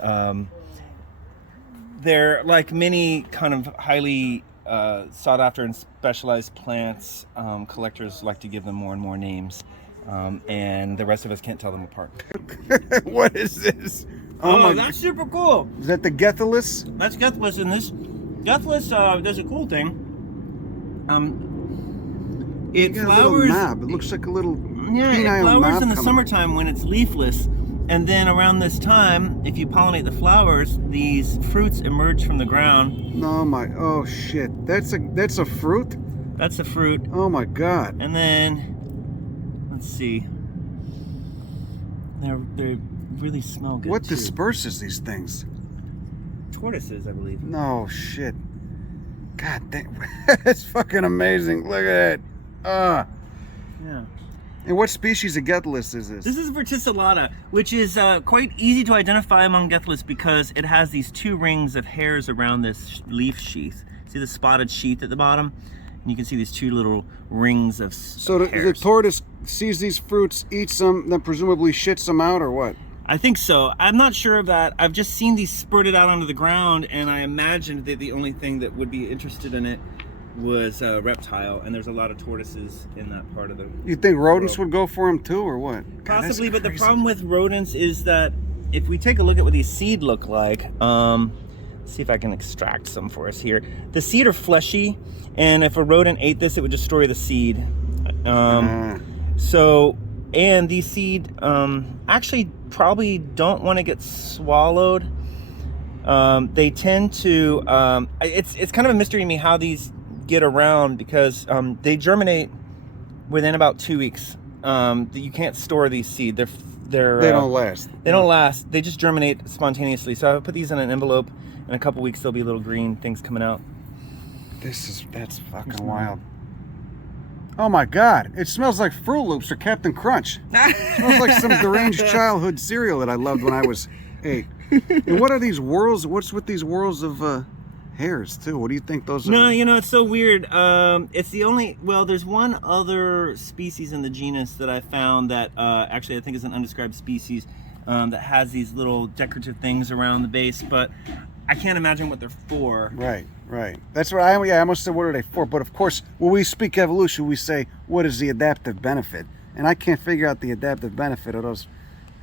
they're like many kind of highly sought after and specialized plants. Collectors like to give them more and more names. And the rest of us can't tell them apart. What is this? Oh, that's super cool. Is that the Gethelus? That's Gethelus, and this Gethelus does a cool thing. It flowers. Knob. It looks like a little it flowers in the summertime when it's leafless, and then around this time, if you pollinate the flowers, these fruits emerge from the ground. Oh shit! That's a fruit. That's a fruit. Oh my god! And then, let's see. They really smell good. What too. disperses these things? Tortoises, I believe. No shit. God damn, that's fucking amazing. Look at that. Yeah. And what species of Gethelus is this? This is verticillata, which is quite easy to identify among Gethelus because it has these two rings of hairs around this leaf sheath. See the spotted sheath at the bottom? And you can see these two little rings of So the tortoise sees these fruits, eats them, then presumably shits them out, or what? I think so. I'm not sure of that. I've just seen these spurted out onto the ground, and I imagined that the only thing that would be interested in it was a reptile, and there's a lot of tortoises in that part of the You think rodents world. would go for them too, or what? God, Possibly, but the crazy. problem with rodents is that if we take a look at what these seed look like, let's see if I can extract some for us here. The seed are fleshy, and if a rodent ate this, it would destroy the seed. And these seed actually probably don't want to get swallowed. They tend to, it's kind of a mystery to me how these get around because they germinate within about 2 weeks. You can't store these seed. They don't last. They don't last. They just germinate spontaneously. So I put these in an envelope. In a couple weeks, there'll be little green things coming out. That's fucking wild. Oh my God! It smells like Fruit Loops or Captain Crunch. It smells like some deranged childhood cereal that I loved when I was 8. And what are these whorls? What's with these whorls of hairs too? What do you think those are? No, you know, it's so weird. It's the only, well, there's one other species in the genus that I found that actually I think is an undescribed species that has these little decorative things around the base, but I can't imagine what they're for. Right, right. That's what I almost said, what are they for? But of course, when we speak evolution, we say, what is the adaptive benefit? And I can't figure out the adaptive benefit of those.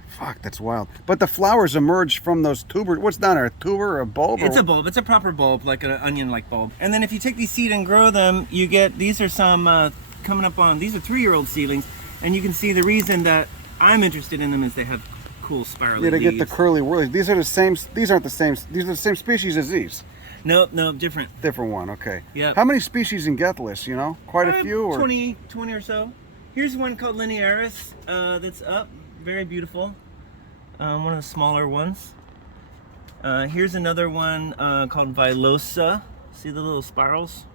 Fuck, that's wild. But the flowers emerge from those tubers. What's down there, a tuber or a bulb? It's a bulb. It's a proper bulb, like an onion-like bulb. And then if you take these seed and grow them, you get, these are some coming up on, these are 3-year-old seedlings. And you can see the reason that I'm interested in them is they have cool spirally leaves. leaves. Get the curly whirlies. These are the same, these aren't the same, these are the same species as these. Nope, different. Different one, okay. Yeah. How many species in Gethless, you know? Quite a few? Or? 20 or so. Here's one called Linearis that's up. Very beautiful. One of the smaller ones. Here's another one called Villosa. See the little spirals?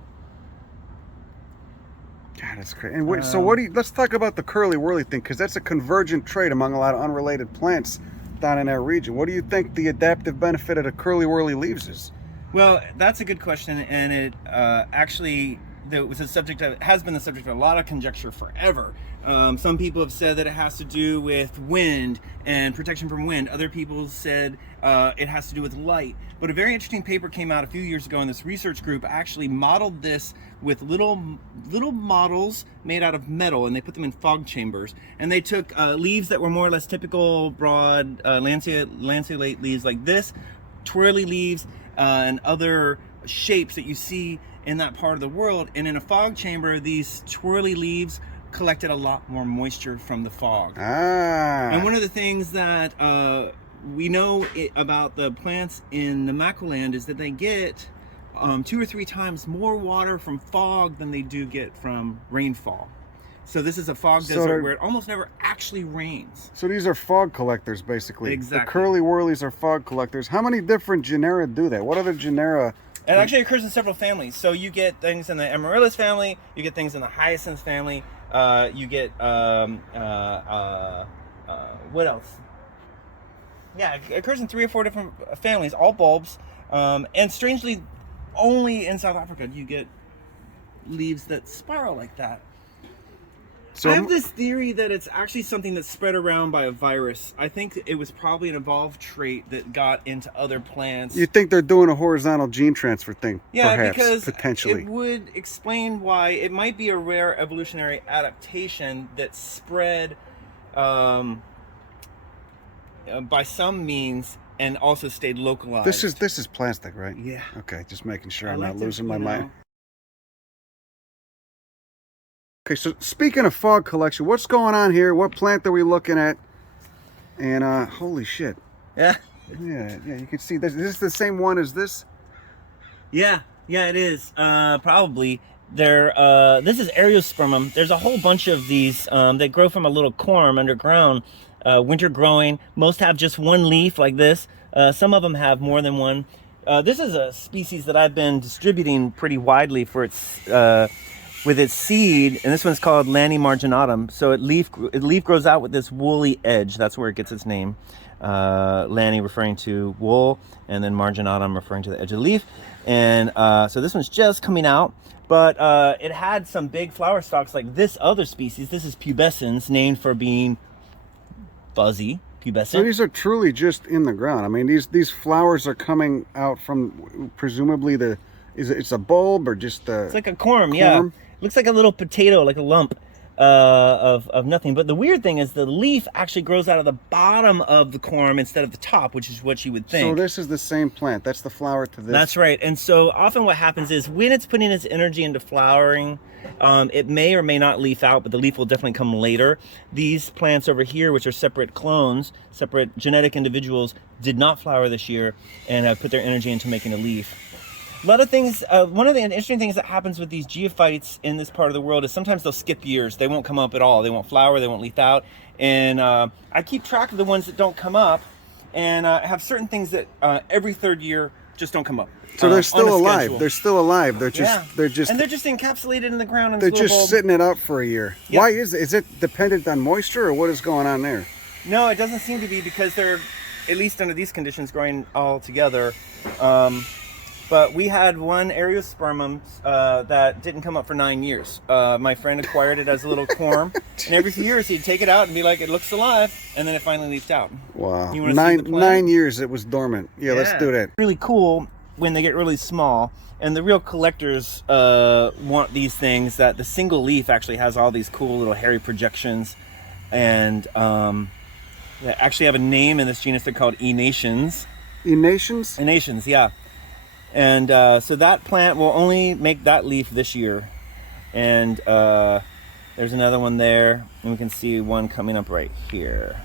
God, that's crazy. And so what do you, let's talk about the curly whirly thing, because that's a convergent trait among a lot of unrelated plants down in that region. What do you think the adaptive benefit of the curly whirly leaves is? Well, that's a good question, and it actually was a subject of, has been the subject of a lot of conjecture forever. Some people have said that it has to do with wind and protection from wind. Other people said it has to do with light. But a very interesting paper came out a few years ago, and this research group actually modeled this with little models made out of metal, and they put them in fog chambers. And they took leaves that were more or less typical broad lanceolate leaves like this, twirly leaves, and other shapes that you see in that part of the world. And in a fog chamber, these twirly leaves collected a lot more moisture from the fog. And one of the things that we know about the plants in Namaqualand is that they get 2 or 3 times more water from fog than they do get from rainfall. So this is a fog desert where it almost never actually rains. So these are fog collectors, basically. Exactly. The curly whirlies are fog collectors. How many different genera do that? What other genera? It actually occurs in several families. So you get things in the Amaryllis family, you get things in the Hyacinth family, you get, what else? Yeah, it occurs in 3 or 4 different families, all bulbs. And strangely, only in South Africa do you get leaves that spiral like that. So I have this theory that it's actually something that's spread around by a virus. I think it was probably an evolved trait that got into other plants. You think they're doing a horizontal gene transfer thing? Yeah, perhaps, because potentially. it would explain why it might be a rare evolutionary adaptation that spread by some means and also stayed localized. This is plastic, right? Yeah. Okay, just making sure I'm not losing my mind. Okay, so speaking of fog collection, what's going on here? What plant are we looking at? And holy shit. Yeah. Yeah, you can see this. Is this the same one as this? Yeah, it is. Probably. This is Areospermum. There's a whole bunch of these. They grow from a little corm underground, winter growing. Most have just one leaf like this. Some of them have more than one. This is a species that I've been distributing pretty widely for its with its seed, and this one's called Lanny marginatum. So leaf grows out with this woolly edge. That's where it gets its name. Lanny referring to wool, and then marginatum referring to the edge of the leaf. And so this one's just coming out, but it had some big flower stalks like this other species. This is pubescens, named for being fuzzy. Pubescent. So these are truly just in the ground. I mean, these flowers are coming out from presumably it's a bulb or just a... It's like a corm, yeah. Looks like a little potato, like a lump of nothing. But the weird thing is the leaf actually grows out of the bottom of the corm instead of the top, which is what you would think. So this is the same plant. That's the flower to this. That's right. And so often what happens is when it's putting its energy into flowering, it may or may not leaf out, but the leaf will definitely come later. These plants over here, which are separate clones, separate genetic individuals, did not flower this year and have put their energy into making a leaf. A lot of things, one of the interesting things that happens with these geophytes in this part of the world is sometimes they'll skip years. They won't come up at all. They won't flower, they won't leaf out. And I keep track of the ones that don't come up, and I have certain things that every 3rd year just don't come up. So they're still on the alive. schedule. They're still alive. They're just Yeah. they're just And they're just encapsulated in the ground. In they're this just little sitting it out for a year. Yep. Why is it dependent on moisture or what is going on there? No, it doesn't seem to be, because they're, at least under these conditions, growing all together. But we had one Areospermum that didn't come up for 9 years. My friend acquired it as a little corm, and every few years he'd take it out and be like, "It looks alive," and then it finally leafed out. Wow, You wanna see the plant? 9 years it was dormant. Yeah, let's do that. Really cool when they get really small, and the real collectors want these things. That the single leaf actually has all these cool little hairy projections, and they actually have a name in this genus. They're called Enations. Enations? Enations, yeah. And so that plant will only make that leaf this year. And there's another one there, and we can see one coming up right here.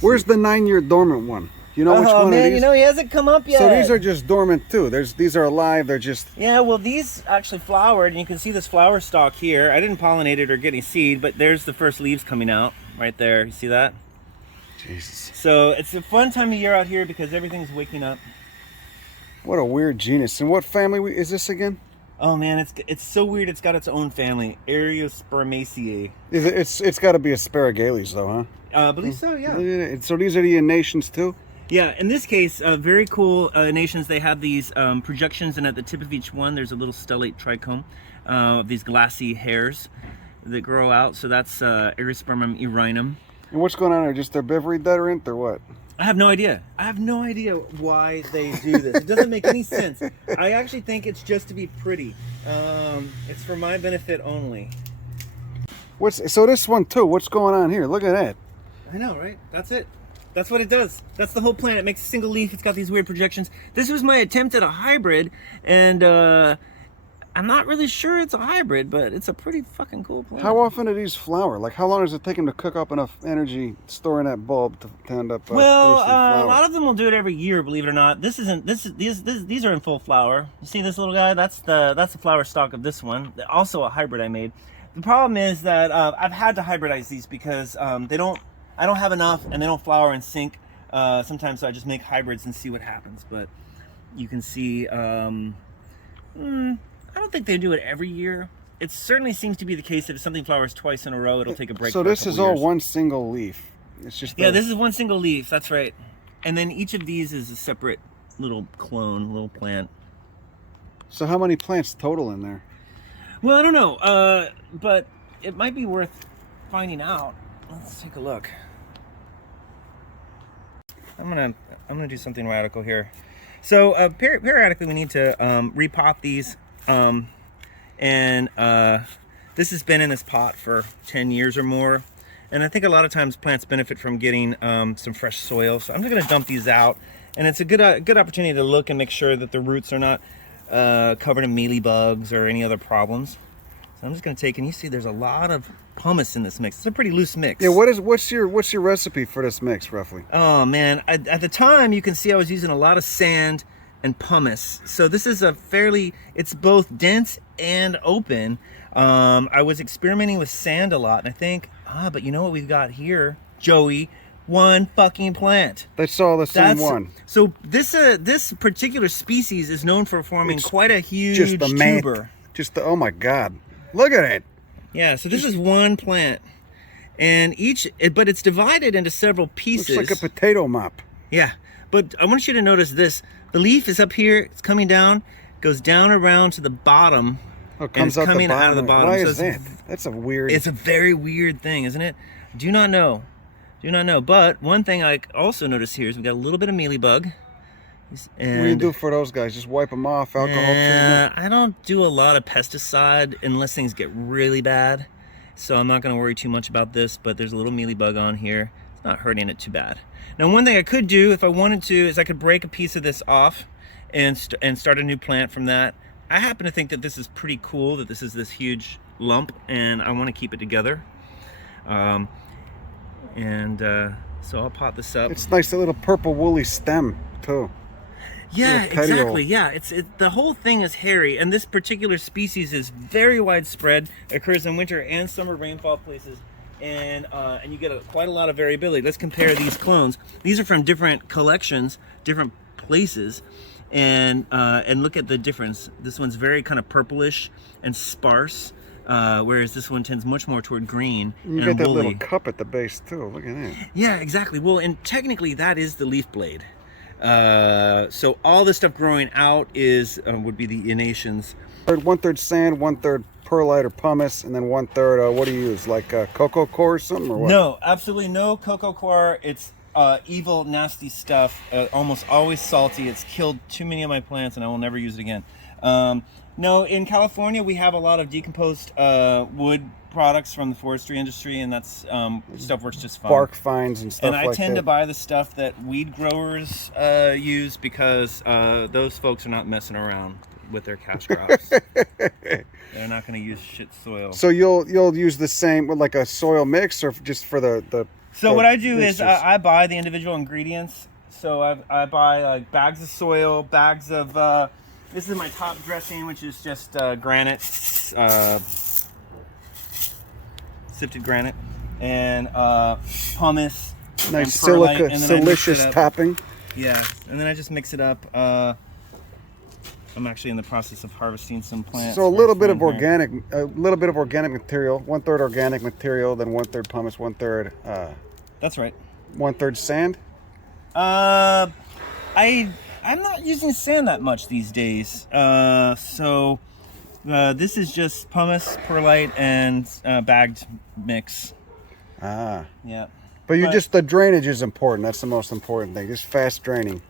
Where's the 9-year dormant one? You know which one man, it is? you know, he hasn't come up yet. So these are just dormant too. These are alive. They're just... Yeah, well, these actually flowered, and you can see this flower stalk here. I didn't pollinate it or get any seed, but there's the first leaves coming out right there. You see that? Jesus. So it's a fun time of year out here because everything's waking up. What a weird genus. And what family is this again? Oh man, it's so weird. It's got its own family, Areospermaceae. It's got to be asparaginales though, huh? I believe so, yeah. Look at it. So these are the Enations too? Yeah, in this case, very cool nations. They have these projections, and at the tip of each one, there's a little stellate trichome of these glassy hairs that grow out. So that's Areospermum irinum. And what's going on there? Just herbivorous or what? I have no idea. I have no idea why they do this. It doesn't make any sense. I actually think it's just to be pretty. It's for my benefit only. So this one too, what's going on here? Look at that. I know, right? That's it. That's what it does. That's the whole plant. It makes a single leaf. It's got these weird projections. This was my attempt at a hybrid, and I'm not really sure it's a hybrid, but it's a pretty fucking cool plant. How often do these flower? Like how long does it take them to cook up enough energy storing that bulb to end up Well, producing flower? a lot of them will do it every year, believe it or not. These are in full flower. You see this little guy? That's the flower stalk of this one. Also a hybrid I made. The problem is that I've had to hybridize these because I don't have enough, and they don't flower in sync. Sometimes so I just make hybrids and see what happens. But you can see, I don't think they do it every year. It certainly seems to be the case that if something flowers twice in a row, it'll take a break. So for a this is couple all years. one single leaf. It's just This is one single leaf. That's right. And then each of these is a separate little clone, little plant. So how many plants total in there? Well, I don't know, but it might be worth finding out. Let's take a look. I'm gonna do something radical here. So periodically we need to repot these, and this has been in this pot for 10 years or more, and I think a lot of times plants benefit from getting some fresh soil. So I'm just gonna dump these out, and it's a good opportunity to look and make sure that the roots are not covered in mealybugs or any other problems. So I'm just gonna take, and you see there's a lot of pumice in this mix. It's a pretty loose mix. Yeah, what's your recipe for this mix roughly? Oh man, at the time you can see I was using a lot of sand and pumice. So this is it's both dense and open. I was experimenting with sand a lot, and I think, but you know what we've got here, Joey? One fucking plant. That's all the same one. So this particular species is known for forming quite a huge tuber. Oh my God. Look at it. Yeah, so this is one plant, and but it's divided into several pieces. Looks like a potato mop. Yeah, but I want you to notice this. The leaf is up here, it's coming down, goes down around to the bottom, Oh, it comes out coming the bottom. out of the bottom. Why So is that? That's a weird... It's a very weird thing, isn't it? Do not know. But one thing I also notice here is we got a little bit of mealybug. And what do you do for those guys? Just wipe them off, alcohol treatment? I don't do a lot of pesticide unless things get really bad. So I'm not going to worry too much about this, but there's a little mealybug on here. It's not hurting it too bad. Now, one thing I could do if I wanted to is I could break a piece of this off and start a new plant from that. I happen to think that this is pretty cool, that this is this huge lump, and I want to keep it together. So I'll pot this up. It's nice, a little purple woolly stem, too. Yeah, exactly. Yeah, the whole thing is hairy, and this particular species is very widespread. It occurs in winter and summer rainfall places, and you get quite a lot of variability. Let's compare these clones. These are from different collections, different places, and look at the difference. This one's very kind of purplish and sparse, whereas this one tends much more toward green You and got that woolly. little cup at the base too. Look at that. Yeah, exactly. Well, and technically that is the leaf blade. So all the stuff growing out is would be the innations. 1/3 sand, 1/3 perlite or pumice, and then 1/3. What do you use? Like cocoa core or something, or what? No, absolutely no cocoa coir. It's evil, nasty stuff. Almost always salty. It's killed too many of my plants, and I will never use it again. No, in California we have a lot of decomposed wood products from the forestry industry, and that's stuff works just fine. Bark fines and stuff And I like tend that. to buy the stuff that weed growers use, because those folks are not messing around with their cash crops. They're not going to use shit soil. So you'll use the same with like a soil mix, or just for the So what I do is mixtures? I buy the individual ingredients. So I buy like bags of soil, bags of this is my top dressing, which is just granite, sifted granite, and pumice, nice and perlite, silica, and then I mix it silicious up. topping. Yeah, and then I just mix it up. I'm actually in the process of harvesting some plants. So a little bit of here. organic, material, 1/3 organic material, then 1/3 pumice, 1/3 That's right. 1/3 sand. I'm not using sand that much these days. So this is just pumice, perlite, and bagged mix. Ah, Yeah. but But- just the drainage is important. That's the most important thing. Just fast draining.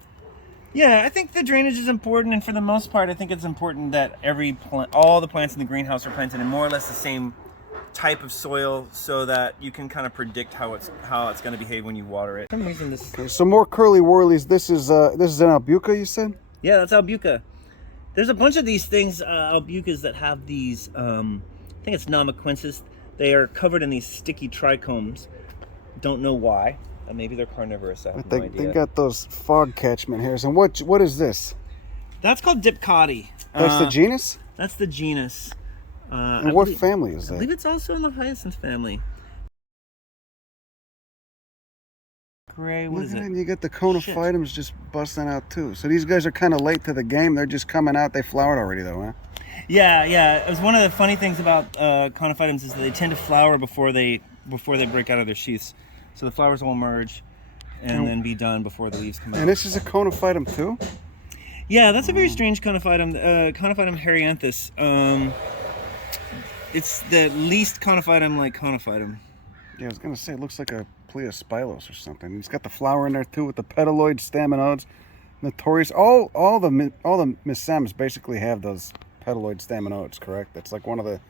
Yeah, I think the drainage is important, and for the most part, I think it's important that all the plants in the greenhouse are planted in more or less the same type of soil, so that you can kind of predict how it's going to behave when you water it. For some reason, this. Okay, so more curly whirlies. This is an albuca, you said? Yeah, that's albuca. There's a bunch of these things, albucas, that have these. I think it's Namaquensis. They are covered in these sticky trichomes. Don't know why. Maybe they're carnivorous. I have no idea. They got those fog catchment hairs. And what is this? That's called Dipcotti. That's the genus? That's the genus. And what family is I that? believe it's also in the Hyacinth family. Gray, what Look is at it? that, and you got the conophytums just busting out too. So these guys are kind of late to the game. They're just coming out. They flowered already though, huh? Yeah. It was one of the funny things about conophytums is that they tend to flower before they break out of their sheaths. So the flowers will emerge and then be done before the leaves come out. And this is a conophytum too? Yeah, that's a very strange conophytum. Conophytum hyacinth. It's the least conophytum like conophytum. Yeah, I was gonna say it looks like a Pleospilos or something. It's got the flower in there too with the petaloid staminodes. Notorious. All the MESEMBS basically have those petaloid staminodes, correct? That's like one of the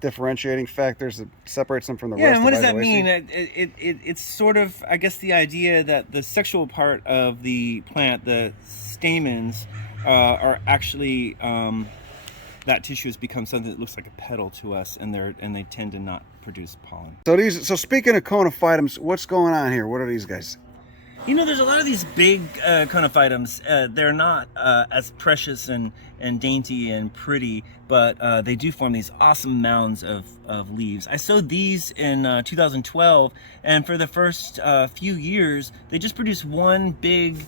differentiating factors that separates them from the rest. Yeah, and what of does that mean? AIZOACEAE. It's sort of, I guess, the idea that the sexual part of the plant, the stamens, are actually that tissue has become something that looks like a petal to us, and they tend to not produce pollen. So speaking of conophytums, what's going on here? What are these guys? You know, there's a lot of these big conophytums. They're not as precious and dainty and pretty, but they do form these awesome mounds of leaves. I sowed these in 2012, and for the first few years, they just produced one big,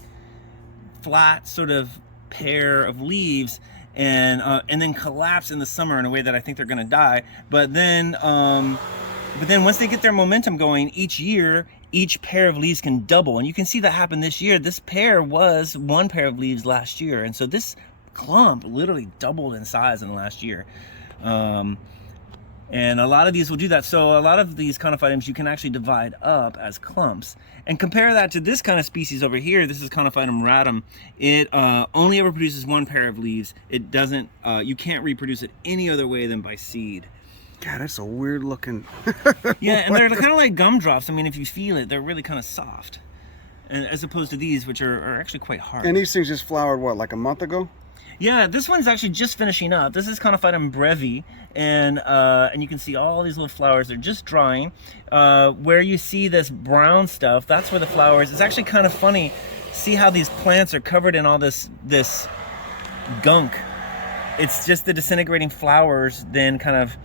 flat sort of pair of leaves, and then collapse in the summer in a way that I think they're going to die. But then once they get their momentum going, each year, each pair of leaves can double, and you can see that happen this year. This pair was one pair of leaves last year, and so this clump literally doubled in size in the last year. And a lot of these will do that. So a lot of these conophytums you can actually divide up as clumps. And compare that to this kind of species over here. This is Conophytum radum. It only ever produces one pair of leaves. It doesn't, you can't reproduce it any other way than by seed. God, that's a weird looking. Yeah, and they're kind of like gumdrops. I mean, if you feel it, they're really kind of soft. And as opposed to these, which are actually quite hard. And these things just flowered, what, like a month ago? Yeah, this one's actually just finishing up. This is Conophytum brevi, and you can see all these little flowers. They're just drying. Where you see this brown stuff, that's where the flowers. It's actually kind of funny. See how these plants are covered in all this gunk. It's just the disintegrating flowers then kind of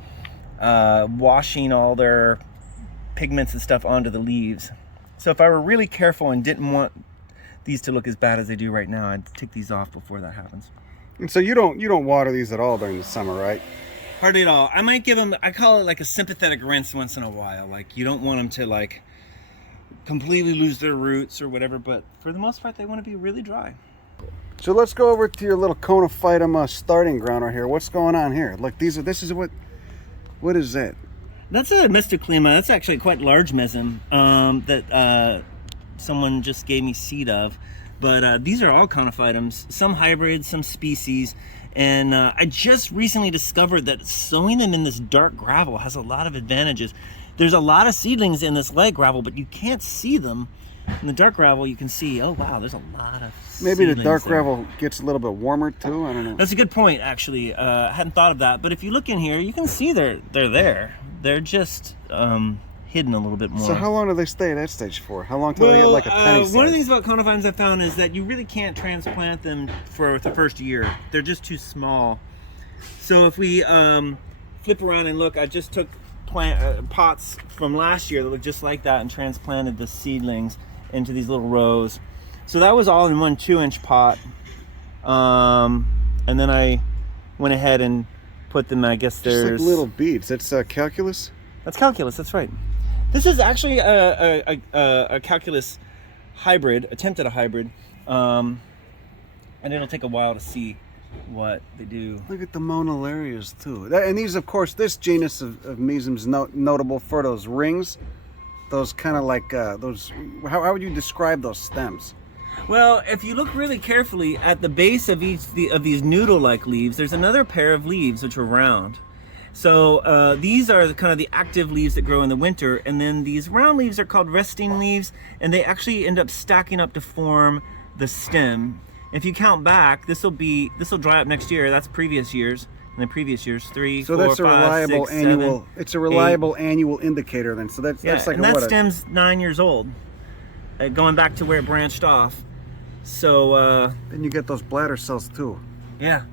washing all their pigments and stuff onto the leaves. So if I were really careful and didn't want these to look as bad as they do right now. I'd take these off before that happens. And so you don't water these at all during the summer, right? Hardly at all. I might give them, I call it like a sympathetic rinse once in a while. Like, you don't want them to like completely lose their roots or whatever, but for the most part they want to be really dry. So let's go over to your little Conophytum starting ground right here. What's going on here? Look, this is what is that? That's a Mystoclima. That's actually quite large mesem that someone just gave me seed of. But these are all Conophytums, some hybrids, some species. And I just recently discovered that sowing them in this dark gravel has a lot of advantages. There's a lot of seedlings in this light gravel, but you can't see them. In the dark gravel, you can see, oh wow, there's a lot of maybe the dark there. gravel gets a little bit warmer too. I don't know. That's a good point, actually. I hadn't thought of that. But if you look in here, you can see they're there. They're just hidden a little bit more. So how long do they stay at that stage for? How long till they get like a penny size? One of the things about Conophytums I found is that you really can't transplant them for the first year. They're just too small. So if we flip around and look, I just took pots from last year that looked just like that and transplanted the seedlings into these little rows. So that was all in one 2-inch pot. And then I went ahead and put them, I guess there's... Just like little beads. That's calculus? That's calculus, that's right. This is actually a calculus hybrid, attempted a hybrid. And it'll take a while to see what they do. Look at the monolarias too. And these, of course, this genus of Mesembryanthemaceae is notable for those rings. Those kind of like those. How would you describe those stems? Well, if you look really carefully at the base of each of these noodle-like leaves, there's another pair of leaves which are round. So these are kind of the active leaves that grow in the winter, and then these round leaves are called resting leaves, and they actually end up stacking up to form the stem. If you count back, this will dry up next year. That's previous years. In the previous years, 3, so 4, that's a 5, reliable 6, annual. 7, It's a reliable 8. Annual indicator then. So that's like and that stem's 9 years old, going back to where it branched off. So then you get those bladder cells too. Yeah.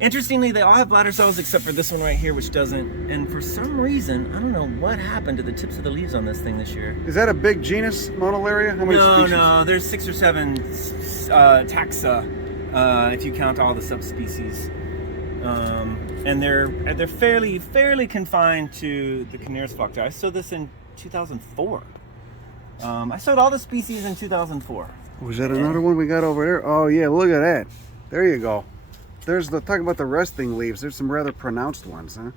Interestingly, they all have bladder cells except for this one right here, which doesn't. And for some reason, I don't know what happened to the tips of the leaves on this thing this year. Is that a big genus, monolaria? How many species? No, there's 6 or 7 taxa, if you count all the subspecies. And they're fairly confined to the Canaris flocta. I sowed this in 2004. I sowed all the species in 2004. Was that another one we got over there? Oh yeah, look at that. There you go. There's talking about the resting leaves. There's some rather pronounced ones, huh?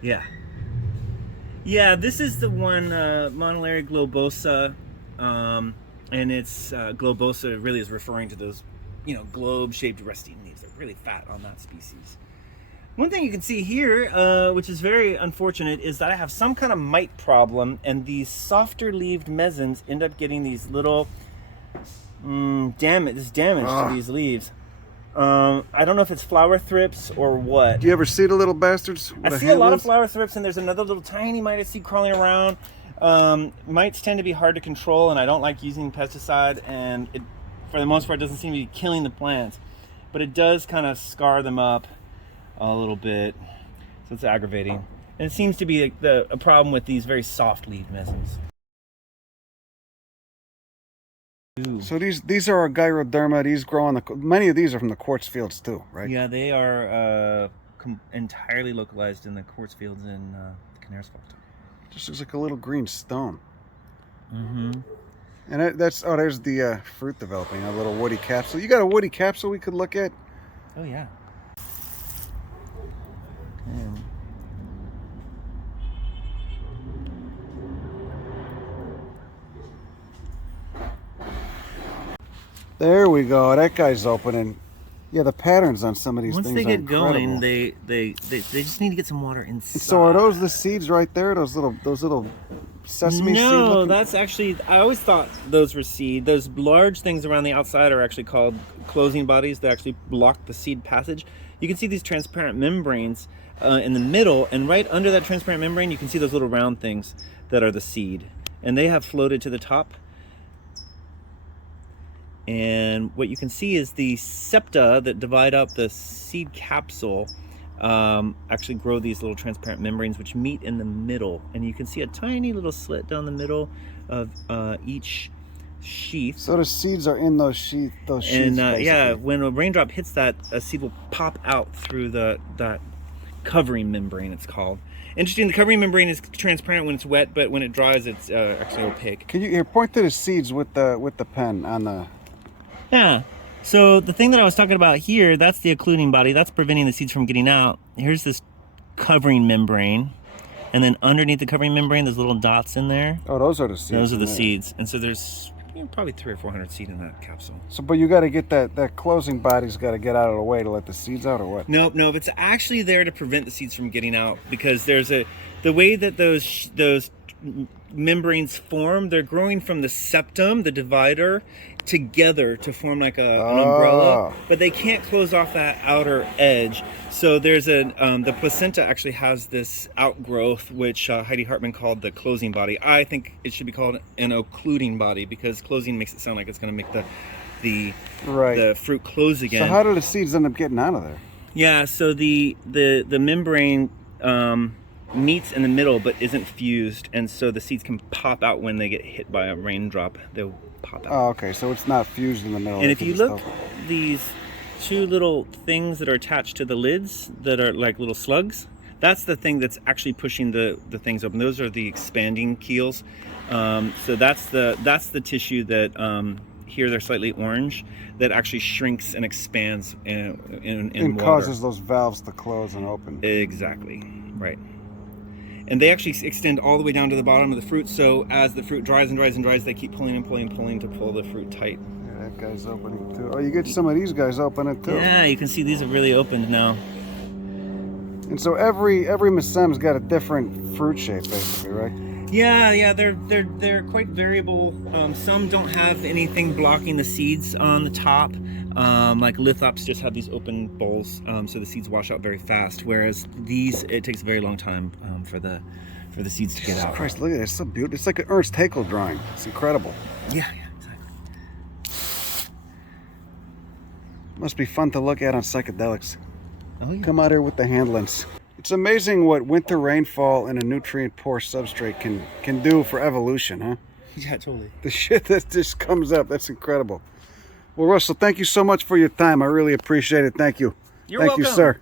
Yeah. Yeah, this is the one, Monolaria globosa, and it's globosa really is referring to those, globe-shaped resting leaves. They're really fat on that species. One thing you can see here, which is very unfortunate, is that I have some kind of mite problem, and these softer-leaved mesons end up getting these little damage to these leaves. I don't know if it's flower thrips or what. Do you ever see the little bastards? I see a lot of flower thrips, and there's another little tiny mite I see crawling around. Mites tend to be hard to control, and I don't like using pesticide, and it, for the most part, doesn't seem to be killing the plants, but it does kind of scar them up a little bit, so it's aggravating. And it seems to be a problem with these very soft-leaved mesons. So these are Gyroderma. These grow on many of these are from the quartz fields too, right? Yeah, they are entirely localized in the quartz fields in the Canaris flocta. Just looks like a little green stone. Mm-hmm. And there's the fruit developing, a little woody capsule. You got a woody capsule we could look at? Oh yeah. There we go. That guy's opening. Yeah, the patterns on some of these Once things they are get incredible. going, they just need to get some water inside. So are those the seeds right there? Those little sesame seeds? No, that's actually, I always thought those were seed. Those large things around the outside are actually called closing bodies. They actually block the seed passage. You can see these transparent membranes in the middle, and right under that transparent membrane, you can see those little round things that are the seed. And they have floated to the top. And what you can see is the septa that divide up the seed capsule actually grow these little transparent membranes which meet in the middle. And you can see a tiny little slit down the middle of each sheath. So the seeds are in those sheaths. And yeah, when a raindrop hits that, a seed will pop out through that covering membrane, it's called. Interesting, the covering membrane is transparent when it's wet, but when it dries, it's actually opaque. Can you here point to the seeds with the pen on the? Yeah. So the thing that I was talking about here, that's the occluding body. That's preventing the seeds from getting out. Here's this covering membrane. And then underneath the covering membrane, there's little dots in there. Oh, those are the seeds. Those are the seeds. And so there's probably 300 or 400 seed in that capsule. So, but you got to get that closing body's got to get out of the way to let the seeds out, or what? Nope. It's actually there to prevent the seeds from getting out, because there's the way that those membranes form. They're growing from the septum, the divider, together to form like an umbrella, but they can't close off that outer edge. So there's the placenta actually has this outgrowth, which Heidi Hartman called the closing body. I think it should be called an occluding body, because closing makes it sound like it's going to make the fruit close again. So how do the seeds end up getting out of there? Yeah, so the membrane meets in the middle but isn't fused, and so the seeds can pop out when they get hit by a raindrop. They'll pop out. Oh, okay, so it's not fused in the middle. And if you look, these two little things that are attached to the lids that are like little slugs, that's the thing that's actually pushing the things open. Those are the expanding keels. So that's the tissue that here they're slightly orange, that actually shrinks and expands in and water. Causes those valves to close and open. Exactly, right. And they actually extend all the way down to the bottom of the fruit, so as the fruit dries and dries and dries, they keep pulling and pulling and pulling to pull the fruit tight. Yeah, that guy's opening too. Oh, you get some of these guys opening too. Yeah, you can see these have really opened now. And so every Mesemb's got a different fruit shape, basically, right? Yeah, they're quite variable. Some don't have anything blocking the seeds on the top. Like lithops just have these open bowls, so the seeds wash out very fast. Whereas these, it takes a very long time for the seeds to get out. Christ, look at it! It's so beautiful. It's like an Ernst Haeckel drawing. It's incredible. Yeah, exactly. Must be fun to look at on psychedelics. Oh yeah. Come out here with the hand lens. It's amazing what winter rainfall and a nutrient-poor substrate can do for evolution, huh? Yeah, totally. The shit that just comes up, that's incredible. Well, Russell, thank you so much for your time. I really appreciate it. Thank you. You're welcome. Thank you, sir.